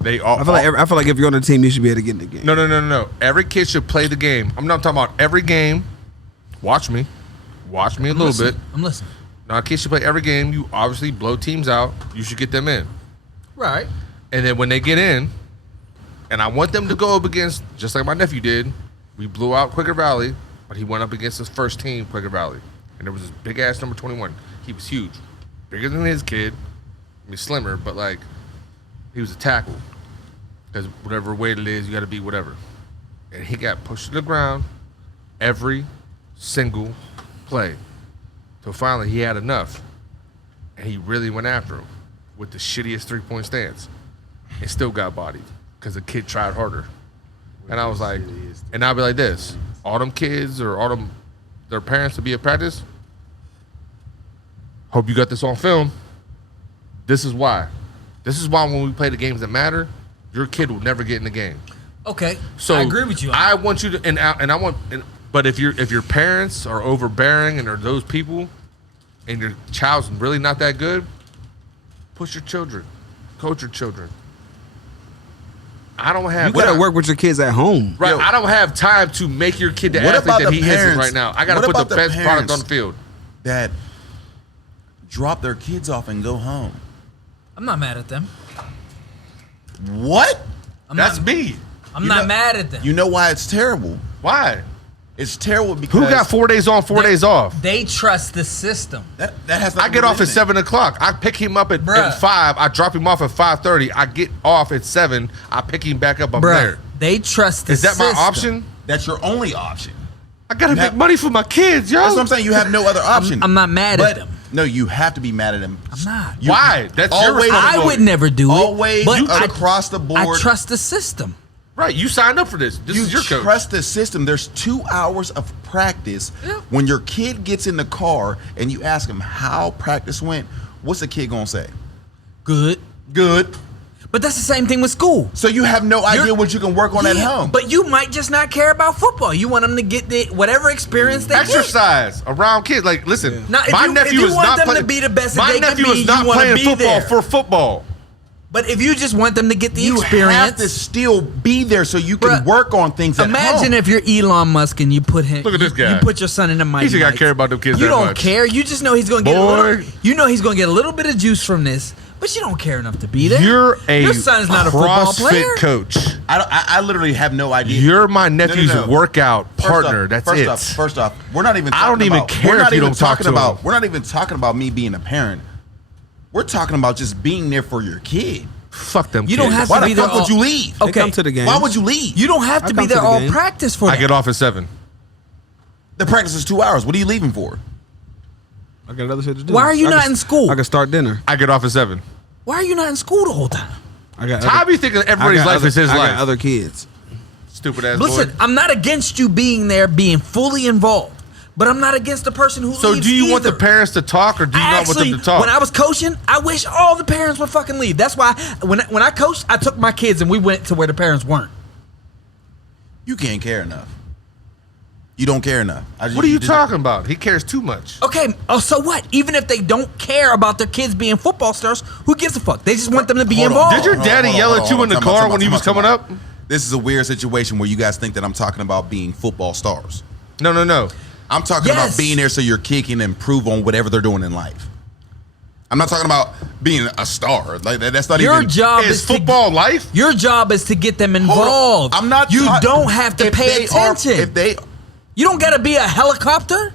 They all. I feel like if you're on the team, you should be able to get in the game. No. Every kid should play the game. I'm not talking about every game. Watch me a little bit. I'm listening. Now, kids should play every game. You obviously blow teams out. You should get them in. Right. And then when they get in, and I want them to go up against, just like my nephew did, we blew out Quaker Valley, but he went up against his first team, Quaker Valley. And there was this big-ass number 21. He was huge. Bigger than his kid. I mean, slimmer, but, like, he was a tackle. Because whatever weight it is, you got to be whatever. And he got pushed to the ground every single play. So finally, he had enough. And he really went after him with the shittiest three-point stance. And still got bodied because the kid tried harder. And I was like, and I'll be like this. All them kids or all them, their parents to be at practice, hope you got this on film. This is why. This is why when we play the games that matter, your kid will never get in the game. Okay, So I agree with you. I want you to, but if your parents are overbearing and are those people, and your child's really not that good, push your children, coach your children. I don't have. You gotta work with your kids at home. Right, Yo. I don't have time to make your kid the What athlete about that the he isn't parents? right now. I gotta What put about the the best product parents? on the field. That drop their kids off and go home. I'm not mad at them. What? That's me. I'm not mad at them. You know why it's terrible? Why? It's terrible because Who got 4 days on, 4 days off? They trust the system. that has. I get off at 7 o'clock. I pick him up at Bruh. 5. I drop him off at 5:30. I get off at 7. I pick him back up. I'm there. They trust the Is that system. my option? That's your only option. I gotta You make have- money for my kids, yo. That's what I'm saying. You have no other option. I'm not mad But at them. no, you have to be mad at them. I'm not. Why? That's your always- responsibility. I would never do it. Always but across the board. I trust the system. Right, you signed up for this. This You is your coach. trust the system. There's 2 hours of practice. Yeah. When your kid gets in the car and you ask him how practice went, what's the kid gonna say? Good. Good. But that's the same thing with school. So you have no idea what you can work on at Yeah, home. But you might just not care about football. You want them to get the whatever experience they get. Exercise around kids. Like, listen, Now, if my you- nephew if you is want not them to playing. be the best that My they can nephew be, is you not wanna playing be football there. for football. But if you just want them to get the you experience, have to still be there so you can Bruh, work on things at imagine home. if you're Elon Musk and you put him. Look at this guy. You put your son in the mic. He should not care about them kids You that don't much. care. You just know he's going to get. Boy. You know he's going to get a little bit of juice from this, but you don't care enough to be there. You're a Your son's not a football player. CrossFit coach. I literally have no idea. You're my nephew's No. workout First partner. off- That's first it. Off, first off, we're not even. I don't talking even about, care we're not if you even don't talk talking to about. him. We're not even talking about me being a parent. We're talking about just being there for your kid. Fuck them. You kids. don't have Why to be the there. fuck would you leave? They Okay. come to the games. Why would you leave? You don't have I to come be to there the all game. practice for I that. get off at 7. The practice is 2 hours. What are you leaving for? I got other shit to do. Why are you I not can- in school? I can start dinner. I get off at 7. Why are you not in school the whole time? I got. How be thinking everybody's life is his I life? got other kids. Stupid ass Listen, boy. I'm not against you being there, being fully involved, but I'm not against the person who So leaves do you want the either. parents to talk or do you not want them to talk? When I was coaching, I wish all the parents would fucking leave. That's why when I coached, I took my kids and we went to where the parents weren't. You can't care enough. You don't care enough. What are you talking about? He cares too much. Okay, oh, so what? Even if they don't care about their kids being football stars, who gives a fuck? They just want them to be Hold on. involved. Did your daddy yell at you in the Time out, car time out, when he time was out, time coming out. up? This is a weird situation where you guys think that I'm talking about being football stars. No. I'm talking Yes. about being there so your kid can improve on whatever they're doing in life. I'm not talking about being a star. Like that's not Your even. job Is is football life? Your job is to get them Hold on. involved. I'm not. You ta- don't have to if pay they are- attention. if they, You don't got to be a helicopter.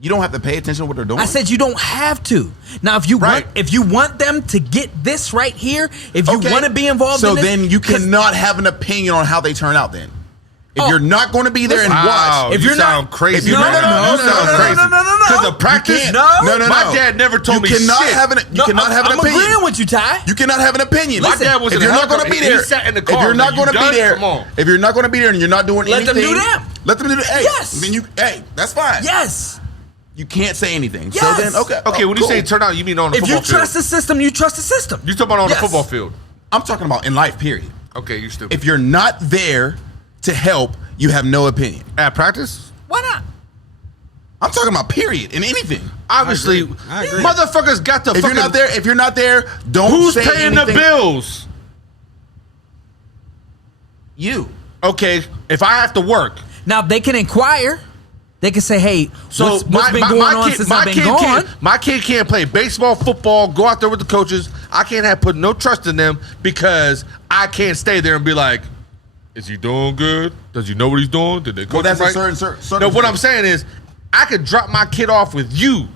you don't have to pay attention to what they're doing. I said you don't have to. Now, if you Right. want them to get this right here, if you Okay. want to be involved so in this, then you 'cause cannot have an opinion on how they turn out. Then If you're not going to be there and Wow, watch, If you you're sound not- crazy. No, right no, now. no, You no, sound no, crazy. no, no, no, no. Because of practice. can't. No. No. My dad never told me you cannot shit. have an cannot have an I'm opinion. agreeing with you, Ty. You cannot have an opinion. My dad was if in you're a not going to helicopter. be He there, sat in the if car. you're not You going to be done? there, Come on. if you're not going to be there and you're not doing Let them anything, do them. Let them do that. Hey, Yes. then that's fine. Yes. You can't say anything. Yes. So then, okay. Okay, when you cool. say turn out, you mean on the If football you trust field. the system, you trust the system. You talking about on Yes. the football field. I'm talking about in life, period. Okay, you stupid. If you're not there to help, you have no opinion. At practice? Why not? I'm talking about period in anything. Obviously, I agree. motherfuckers got the If fucking... you're not there, don't Who's say paying anything. the bills? You. Okay, if I have to work. Now they can inquire. They can say, "Hey, So what's been going on since I've been gone?" My kid can't play baseball, football, go out there with the coaches. I can't have put no trust in them because I can't stay there and be like, is he doing good? Does he know what he's doing? Did they coach Well, that's him a right? certain No, what I'm saying is, I could drop my kid off with you.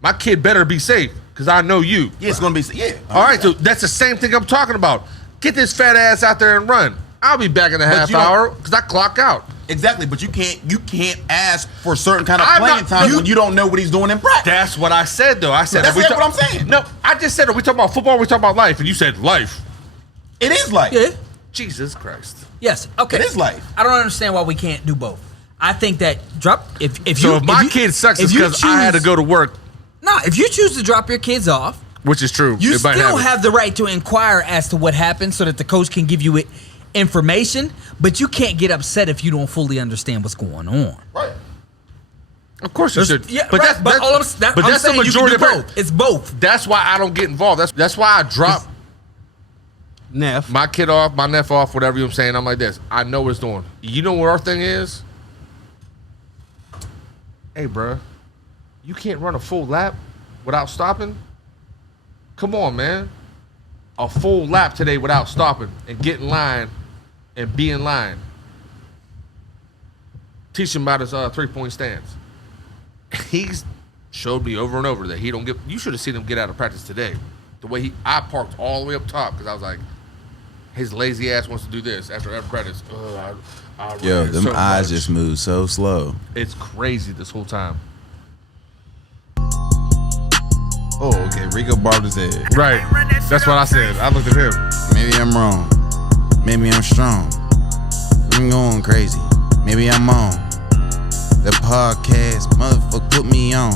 My kid better be safe because I know you. Yeah, it's gonna be. Yeah. All right, so that's the same thing I'm talking about. Get this fat ass out there and run. I'll be back in a half you don't- hour because I clock out. Exactly, but you can't ask for certain kind of I'm playing not- time when you don't know what he's doing in practice. That's what I said, though. I said, That's are we what I'm saying. No, I just said, are we talking about football? Or are we talking about life? And you said life. It is life. Yeah. Jesus Christ. Yes. Okay. It is life. I don't understand why we can't do both. I think that So if my kid sucks, it's because I had to go to work, No, if you choose to drop your kids off, which is true. you It might still happen. have the right to inquire as to what happened, so that the coach can give you information. But you can't get upset if you don't fully understand what's going on. Right. Of course you should. Yeah, but right, that's, but that's, all I'm but that's the saying, majority you can of do it. both. It's both. That's why I don't get involved. That's why I drop Neff. my kid off, my nephew off, whatever you're saying. I'm like this. I know what it's doing. You know what our thing is? Hey, bruh, you can't run a full lap without stopping? Come on, man. A full lap today without stopping and get in line and be in line. Teach him about his 3-point stance. He's showed me over and over that he don't get. You should have seen him get out of practice today. The way I parked all the way up top because I was like, his lazy ass wants to do this after every practice. I Yo, ran them so eyes much. just move so slow. It's crazy this whole time. Oh, okay. Rico bobbed his head. Right. That's what I said. I looked at him. Maybe I'm wrong. Maybe I'm strong. I'm going crazy. Maybe I'm on. The podcast, motherfucker, put me on.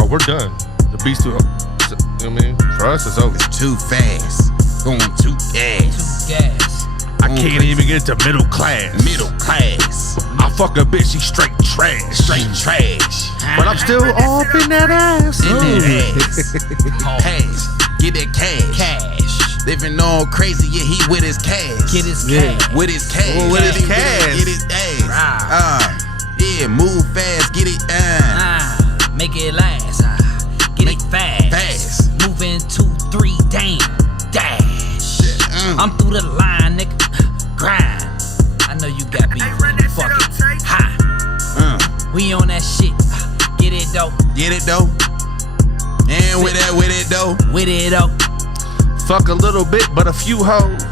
Oh, we're done. The beast too. You know what I mean? For us, it's over. It's too fast. Going too fast. Gas. I can't even get to middle class. Middle class. I fuck a bitch, she straight trash. Straight trash. But I'm still all up in that ass. In that ass. Cash. Get that cash. Cash. Living all crazy, yeah, he with his cash. Get his Yeah. cash. With his cash. Oh, with his Get it, cash. Get his ass. Yeah, move fast, get it Make it last. Get it fast. fast. Moving 2, 3, damn. Dash. I'm through the line, nigga. Grind. I know you got beef. Fuck it. Ha. We on that shit. Get it though. Get it though. And with it though. With it though. Fuck a little bit, but a few hoes.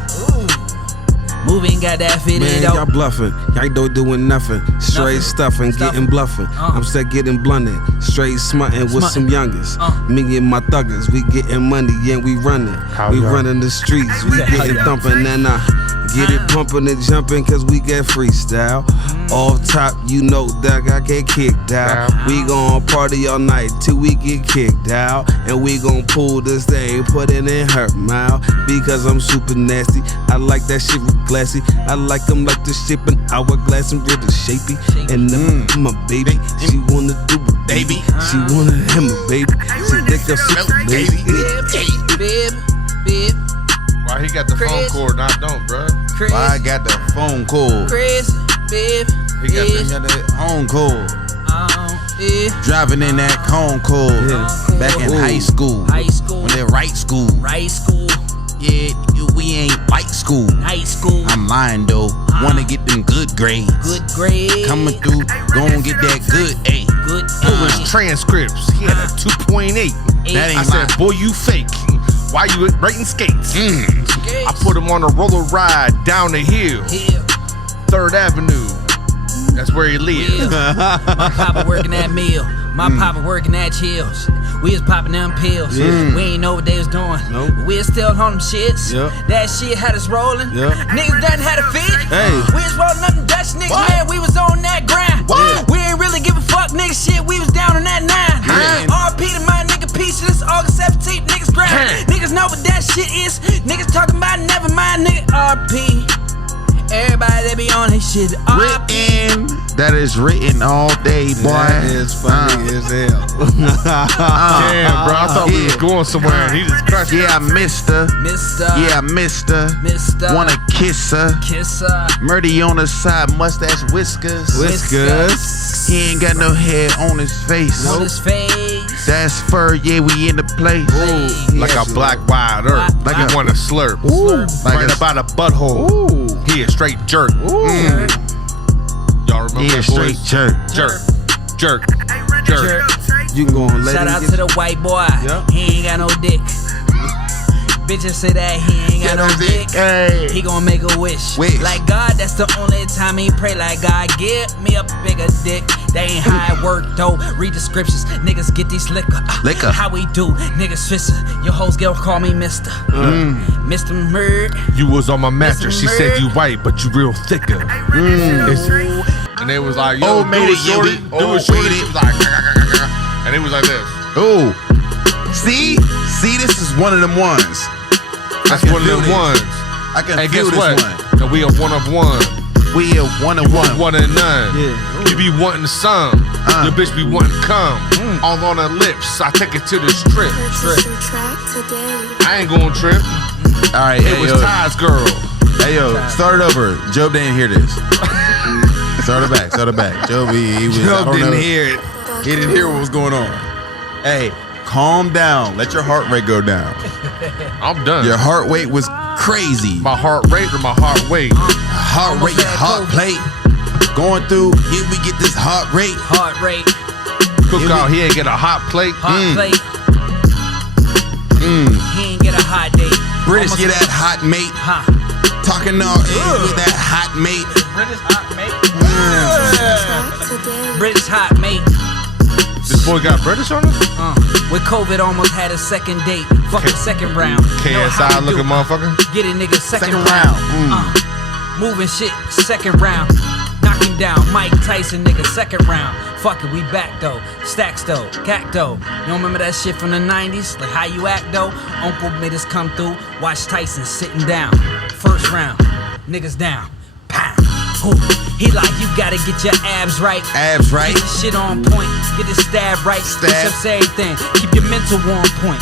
Moving got that fit Man, it y'all though. bluffing. Y'all don't doing nothing. Straight Nothing. stuffing, Stuffing. getting bluffing. Uh. I'm still getting blunted. Straight smutting with Smutting. some youngest. Me and my thuggers, we getting money, yeah, we running. How We y'all? running the streets, we How getting y'all? thumping and get it pumping and jumping cause we get freestyle. Off top, you know that I get kicked out. We gon' party all night till we get kicked out. And we gon' pull this thing, put it in her mouth. Because I'm super nasty. I like that shit real glassy. I like them like the ship in hourglass and real shapy. And my baby, she wanna do it, baby. She wanna him a baby. She think I'm super baby. Bib. Why he got the phone Chris. cord and I don't, bruh? Chris. I got the phone call. Chris. Bib. He got I got the home call. Yeah. Driving in that Concord. Yeah. Back in Ooh. high school. High school. When they right school. Right school. Yeah, we ain't like school. High school. I'm lying though. Wanna get them good grades. Good grade. Coming through, gon' get that good A. Good Pull his transcripts. He had a 2.8. That I ain't said, lying. boy, you fake. Why you rating skates? I put him on a roller ride down the hill, Here. 3rd Avenue. That's where he lives. My papa working that mill. My papa working that chills. We was popping them pills. We ain't know what they was doing. Nope. We was still on them shits. Yep. That shit had us rolling. Yep. Niggas done had a fit. Hey. We was rolling up them Dutch niggas, man. We was on that grind. We ain't really give a fuck, nigga. Shit, we was down on that 9. RP to my nigga piece of this August 17th. Niggas grind. Niggas know what that shit is. Niggas talking about never mind, nigga. RP. Everybody that be on his shit. Written. That is written all day, boy. That is funny as hell. Damn, bro. I thought we was going somewhere and he just crushed it. Yeah, I missed her. Mister. Yeah, I missed her. Mister. Wanna kiss her. Kiss her. Murdy on the side, mustache, whiskers. Whiskers. He ain't got no hair on his face. On his face. That's fur, yeah, we in the place. Like a black wide earth. Like Like a- you want to slurp. Like Right a- about a butthole. He a straight jerk. Y'all remember He a that, straight boys? jerk. Jerk. Jerk. Jerk. You can go on ladies. Shout out to the white boy. Yeah. He ain't got no dick. Bitches say that he ain't got no dick. Hey. He gon' make a wish. Wish. Like God, that's the only time he pray. Like God, give me a bigger dick. They ain't how it work though. Read the scriptures. Niggas get these liquor. Liquor. How we do? Niggas fisher. Your hoes girl call me Mister. Mr. Murd. You was on my mattress. She said you white, but you real thicker. And they was like, yo, Oh, do made it, it, shorty. you Do be- oh, it, shorty. made She it. was like, and it was like this. Oh. See, this is one of them ones. That's can one of feel them this. ones. I can And feel guess this what? one. That we are one of one. We are one of one. One and none. Yeah. You be wanting some. Your bitch be wanting come. All on her lips. I take it to the strip. Purchase your track today. I ain't going trip. All right, It was Ty's girl. Hey yo, start it over. Job didn't hear this. Start it back. Job, he was. I Job don't didn't know. hear it. He didn't hear what was going on. Hey, calm down. Let your heart rate go down. I'm done. Your heart rate was crazy. My heart rate or my heart weight? Heart rate, heart plate. Going through, here we get this heart rate. Heart rate. Cookout, he ain't get a hot plate. Hot plate. He ain't get a hot date. British, Almost get that hot mate. Huh. Talking all with that hot mate. British hot mate. Track today. British hot mate. This boy got British on us? With COVID, almost had a second date. Fucking second round. Know how KSI we looking do. motherfucker. Get it, nigga. Second Second round. round. Moving shit. Second round. Knock him down. Mike Tyson, nigga. Second round. Fuck it, we back though. Stacks though. Cack though. You don't remember that shit from the 90s? Like how you act though? Uncle made us come through. Watch Tyson sitting down. First round. Niggas down. Pow. Ooh. He like, you gotta get your abs right. Abs right. Get your shit on point. Get the stab right. Stab. Push-ups, everything. Keep your mental on point.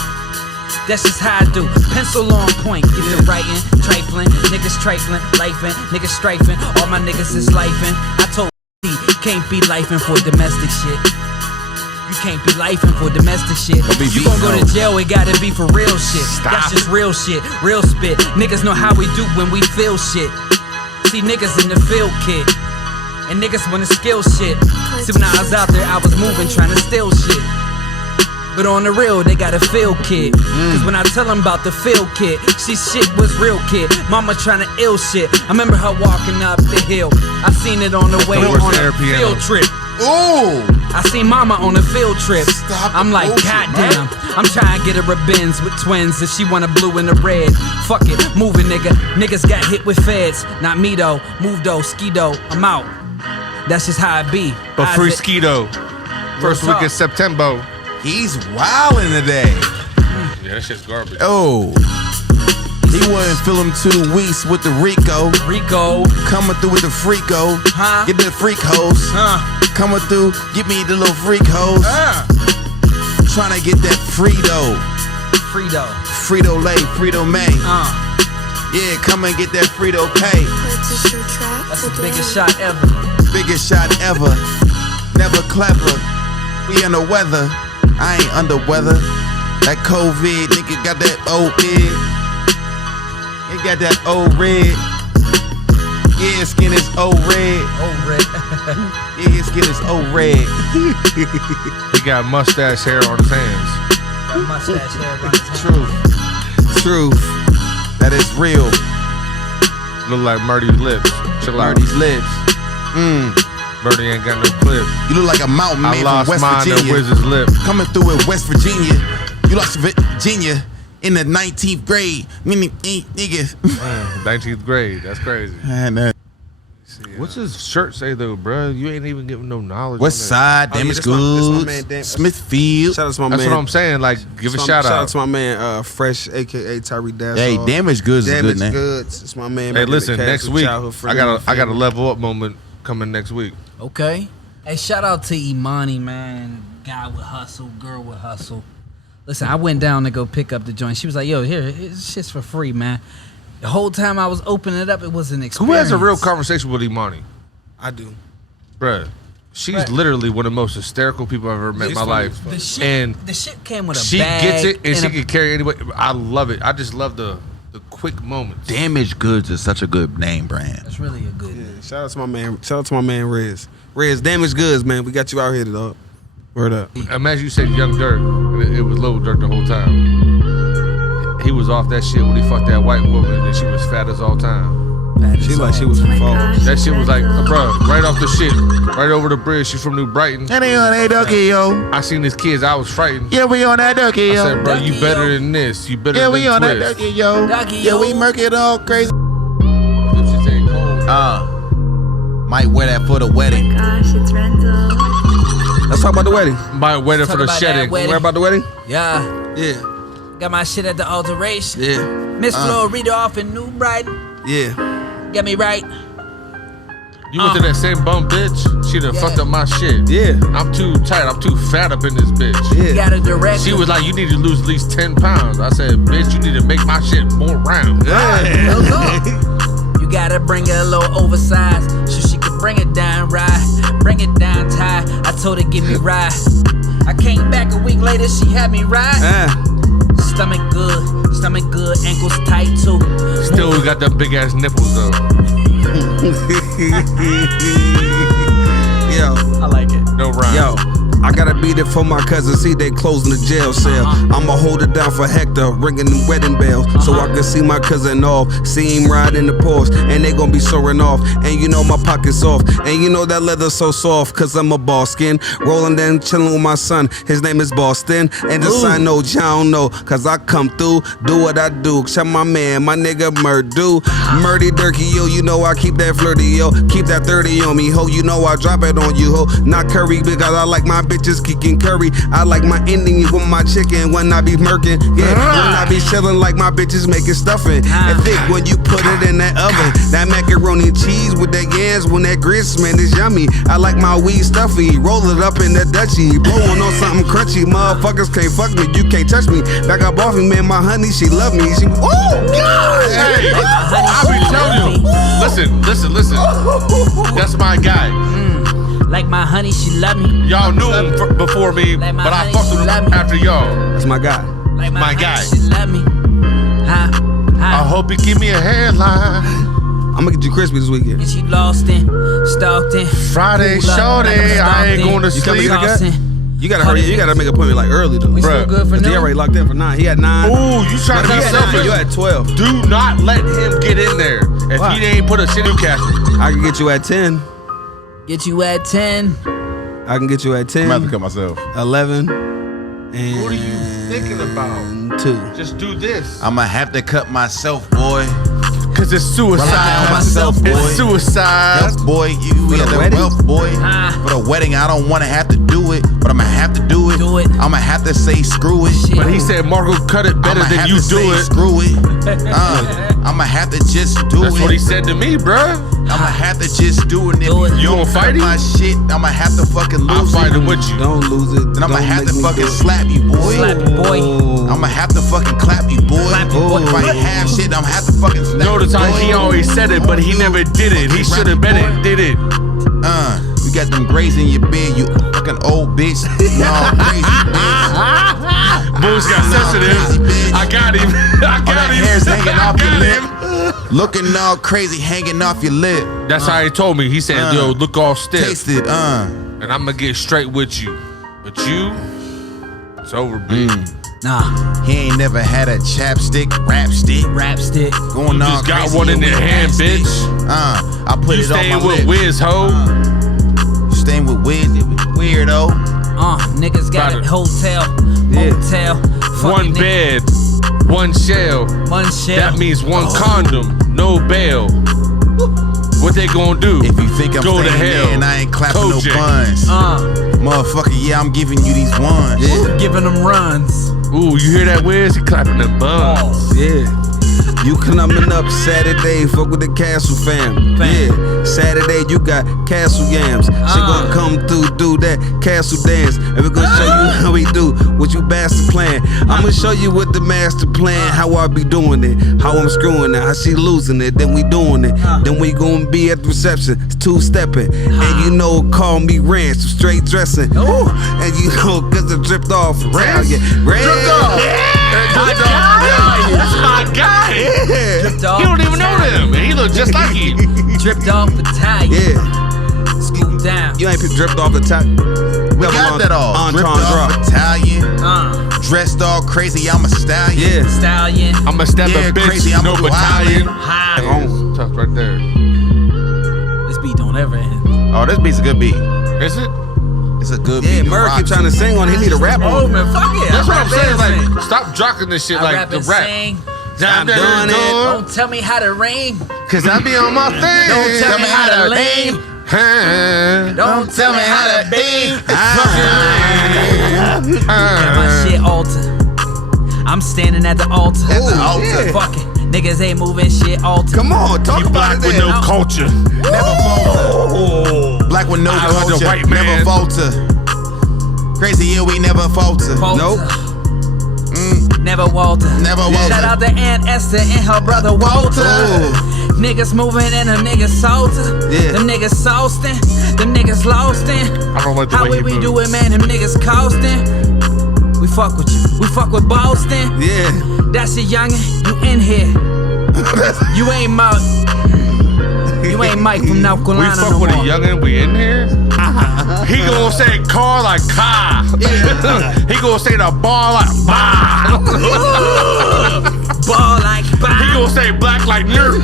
That's just how I do. Pencil on point. Get the writing. Trifling. Niggas trifling. Lifing. Niggas strifing. All my niggas is lifing. I told you can't be lifing for domestic shit. You can't be lifing for domestic shit. be You gon' go beating to jail, it gotta be for real shit. Stop That's just it. real shit. Real spit. Niggas know how we do when we feel shit. See niggas in the field, kid. And niggas wanna skill shit. See when I was out there, I was moving, trying to steal shit. But on the real, they got a field kid. Cause when I tell them about the field kid, she shit was real kid. Mama trying to ill shit. I remember her walking up the hill. I seen it on the way the worst on air a piano. field trip. Ooh. I seen mama on a field trip. Stop the I'm like, bullshit, goddamn. man. I'm trying to get her a Benz with twins if she want a blue and a red. Fuck it, moving nigga. Niggas got hit with feds. Not me though. Move though, ski though. I'm out. That's just how it be. But free Isaac- Skeeto. First Real week in talk. September. He's wildin' today. Yeah, that shit's garbage. Oh. He wasn't feeling 2 weeks with the Rico. Rico. Coming through with the Freako. Huh? Get the freak hoes. Coming through, give me the little freak hoes. Trying to get that Frito. Frito. Frito Lay, Frito May. Yeah, come and get that Frito Pay. Purchase your track That's the today. biggest shot ever. Biggest shot ever. Never clever. We in the weather. I ain't under weather. That COVID, nigga got that old red. He got that old red. Yeah, his skin is old red. Oh, red. Yeah, his skin is old red. He got mustache hair on his hands. Got mustache hair on his head. Truth. Truth. That is real. Look like Murdy's lips. Chill out. These lips. Birdie ain't got no clip. You look like a mountain I man lost from West mine at Virginia. Wizard's Lip. Coming through in West Virginia. You lost Virginia in the 19th grade. Meaning, niggas. 19th grade. That's crazy. What's his shirt say though, bro? You ain't even giving no knowledge. West Side, Oh, yeah, Damage that's my Goods, man, Smithfield. Shout out to my That's man. what I'm saying. Like, give a shout Shout out. out to my man, Fresh, aka Tyree Dash. Hey, Damage Goods is a good Damage name. Goods. It's my man. Hey, back in listen. the Next cast, week, childhood friend, I got a level up moment coming next week. Okay. Hey, shout out to Imani, man. Guy with hustle, girl with hustle. Listen, I went down to go pick up the joint. She was like, yo, here, it's shit's for free, man. The whole time I was opening it up, it was an experience. Who has a real conversation with Imani? I do. Bruh, she's Bruh. literally one of the most hysterical people I've ever met in my life. The shit, And the shit came with a she bag. gets it, and she a- can carry it anyway. I love it. I just love the quick moments. Damage Goods is such a good name brand. That's really a good. Yeah, shout out to my man. Shout out to my man Rez. Rez, Damage Goods, man. We got you out here, dog. Word up. Imagine you said Young Dirt, and it was Lil Dirt the whole time. He was off that shit when he fucked that white woman, and she was fat as all time. She like she was Oh from my Falls. gosh. That shit was like, bro, right off the shit, right over the bridge. She's from New Brighton. That ain't on that ducky, yo. I seen these kids. I was frightened. Yeah, we on that ducky, I yo. said, bro, you Ducky, better yo. than this. You better Yeah, than we on that Twist. ducky, yo. Ducky, Yeah, we yo. murk it all crazy. Them shits ain't cold. Might wear that for the wedding. Gosh, it's Randall. Let's talk about the wedding. My wedding Talk for the about that shedding. wedding. Where about the wedding? Yeah, Yeah. got my shit at the alteration. Yeah. Miss Florida off in New Brighton. Yeah. Get me right. You went to that same bum bitch. She done Yeah. fucked up my shit. Yeah. I'm too tight. I'm too fat up in this bitch. Yeah. Got a direct. She was like, you need to lose at least 10 pounds. I said, bitch, you need to make my shit more round. Real talk. You gotta bring it a little oversized so she can bring it down right, bring it down tight. I told her give me right. I came back a week later, she had me right. Stomach good, ankles tight too. Still got them big ass nipples though. Yo. I like it. No rhyme. Yo, I gotta be there for my cousin. See, they closing the jail cell. I'ma hold it down for Hector, ringing them wedding bells, so I can see my cousin off. See him ride in the Porsche, and they gon' be soaring off. And you know my pocket's off, and you know that leather so soft, cause I'm a ball skin. Rolling down, chilling with my son. His name is Boston, and the sign no John no, cause I come through, do what I do. Shout my man, my nigga Murdo, Murdy Durkee, yo. You know I keep that flirty, yo. Keep that 30 on me, ho. You know I drop it on you, ho. Not curry because I like my bitches kicking curry. I like my Indian with my chicken when I be murking. Yeah, when I be chilling like my bitches making stuffing. And thick when you put it in that oven. That macaroni and cheese with that yams when that grits, man, is yummy. I like my weed stuffy. Roll it up in the Dutchie. Blowing on something crunchy. Motherfuckers can't fuck me. You can't touch me. Back up off me, man. My honey, she love me. She, oh, God. Hey, I be telling you. Listen. That's my guy. Like my honey, she love me. Y'all knew him before me, Like my but I honey, fucked with she him love me. after y'all. That's my guy. Like My honey, guy. she love me. I hope you give me a headline. I'm gonna get you crispy this weekend. Get you lost in, stalked in. Friday, Pulled up shorty, like I'm I ain't stalked going to in. sleep. Tossed in. You gotta hurry. You gotta make an appointment like early though. We Bruh. still good for 'Cause he now. already locked in for 9. He had 9. Ooh, you trying to You be had 9. selfish? You had 12. Do not let him get in there. If Why? he ain't put a shit in Newcastle. I can get you at 10. Get you at 10. I can get you at 10. I'm about to cut myself. 11. And What are you thinking about? 2. Just do this. I'ma have to cut myself, boy. Cause it's suicide. Rely on myself, boy. It's suicide. Health, boy, you For got the the wedding? wealth, boy. Ah. For the wedding, I don't wanna have to do it, but I'ma have to do it. Do it. I'ma have to say screw it. Shit. But he said Marco cut it better I'ma than have you to do say it. screw it. I'ma have to just do That's it. what he said to me, bruh. I'ma have to just do it. And if Do it. You don't gonna fight cut him? my shit, I'ma have to fucking I'll lose fight it. him with you. Don't lose it. Then I'ma Don't have make to me fucking do it. slap you, boy. Slap you, boy. I'ma have to fucking clap you, boy. Clap you, boy. If I ain't have shit, I'ma have to fucking slap Notice you, how boy. he always said it, but he never did it. He should have been it, did it. You got them grays in your bed, you fucking old bitch. You all crazy, bitch. Bulls got sensitive. I got him. I All got that him. hair's hanging I off your got lip. him. Looking all crazy, hanging off your lip. That's how he told me. He said, yo, look all stiff. Taste it, And I'm going to get straight with you. But you, it's over, B. Nah, He ain't never had a chapstick, rap stick. rap stick. Going You all just got crazy one in with your hand, rap stick. bitch. I put You it on my staying with lip. Wiz, ho. staying with weird, weirdo. Niggas got Got a it. hotel, Yeah. motel, One bed, one shell. one shell. That means one condom, no bail. What they gonna do? If you think I'm Go to staying hell. there and I ain't clapping Kojak. no buns, motherfucker, yeah, I'm giving you these ones. Yeah. Giving them runs. Ooh, you hear that, Wiz? He clapping them buns. Yeah. You coming up Saturday, fuck with the Castle fam. Yeah. Saturday, you got Castle yams. She gonna come through, do that Castle dance. And we're gonna show you how we do what you bastard plan. I'm gonna show you what the master plan, how I be doing it, how I'm screwing it, how she losing it, then we doing it. Then we gonna be at the reception, two-stepping. And you know, call me Ranch, straight dressing. Ooh. And you know, cause I dripped off Italian. Dripped off. That's my guy. Yeah. Dripped off. He don't even know them, and he look just like you. Dripped off Italian. Yeah. Scoop down. You ain't dripped off the top. We got that all. Dripped off Italian, dressed all crazy, I'm a stallion. Yeah. Stallion. I'ma stab Yeah, a bitch, crazy, I'ma no go battalion. High. Tough right there. This beat don't ever end. Oh, this beat's a good beat. Is it? It's a good Yeah, beat. Merc keep trying to sing on it. He need a rap Oh on it. man, fuck it. That's I what I'm rap saying. and sing. Like, stop jocking this shit I like rap the and rap. sing. I'm doing it. Don't tell me how to ring. Cause I be on my thing. Don't tell me how to lean. Don't tell me how to be. Get my shit altered. I'm standing at the altar. At the altar. yeah. Fuck it. Niggas ain't moving shit altered. Come on, talk You about black it with then. no culture. Never falter. Black with no I was a culture. white man. Never falter. Crazy, yeah, we never falter. Falter. Nope. Never Walter. Never Walter. Shout out to Aunt Esther and her brother Walter. Niggas moving and them niggas salter. Yeah. Them niggas saucing. Them niggas lost in. I don't like the How way we he do moves. it, man? Them niggas costing. We fuck with you. We fuck with Boston. Yeah. That's a youngin'. You in here. You ain't Mike. You ain't Mike from North We Carolina fuck no with a more. youngin', we in here. He gonna say car like car. He gonna say the bar like bar. Ball like He bye. gonna say black like nerd.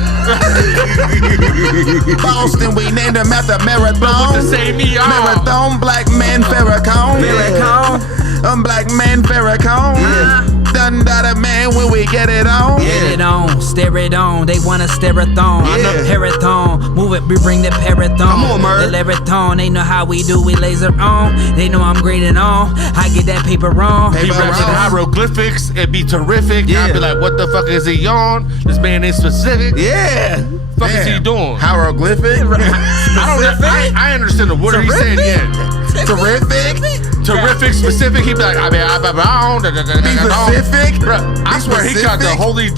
Boston, we named him after But Marathon. to say me all. Marathon, black man, Farrakhan. Farrakhan. Black man, Farrakhan. Done that a man when we get it on. Get it on, stare it on. They wanna stare a thong. Yeah. Parathon, move it, we bring the parathon. Come on, Merv. The lyrathon, they know how we do, we laser on. They know I'm grading on. I get that paper on. He raps in hieroglyphics, it'd be terrific. Yeah. I'd be like, what the fuck is he on? This man ain't specific. Yeah. Fuck is he doing? Hieroglyphic. I don't. I understand the word he said. Yeah, Terrific. terrific, specific. He'd be like, Be specific. Bruh, I Be swear he got the specific. Holy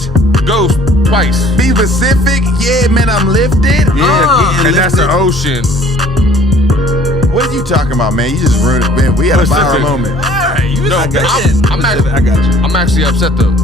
Ghost twice, Be specific. Yeah, man, I'm lifted. Yeah. and that's the ocean. What are you talking about, man? You just ruined it, man. We had a viral Specific. moment. No, I got I'm I got you. actually upset though.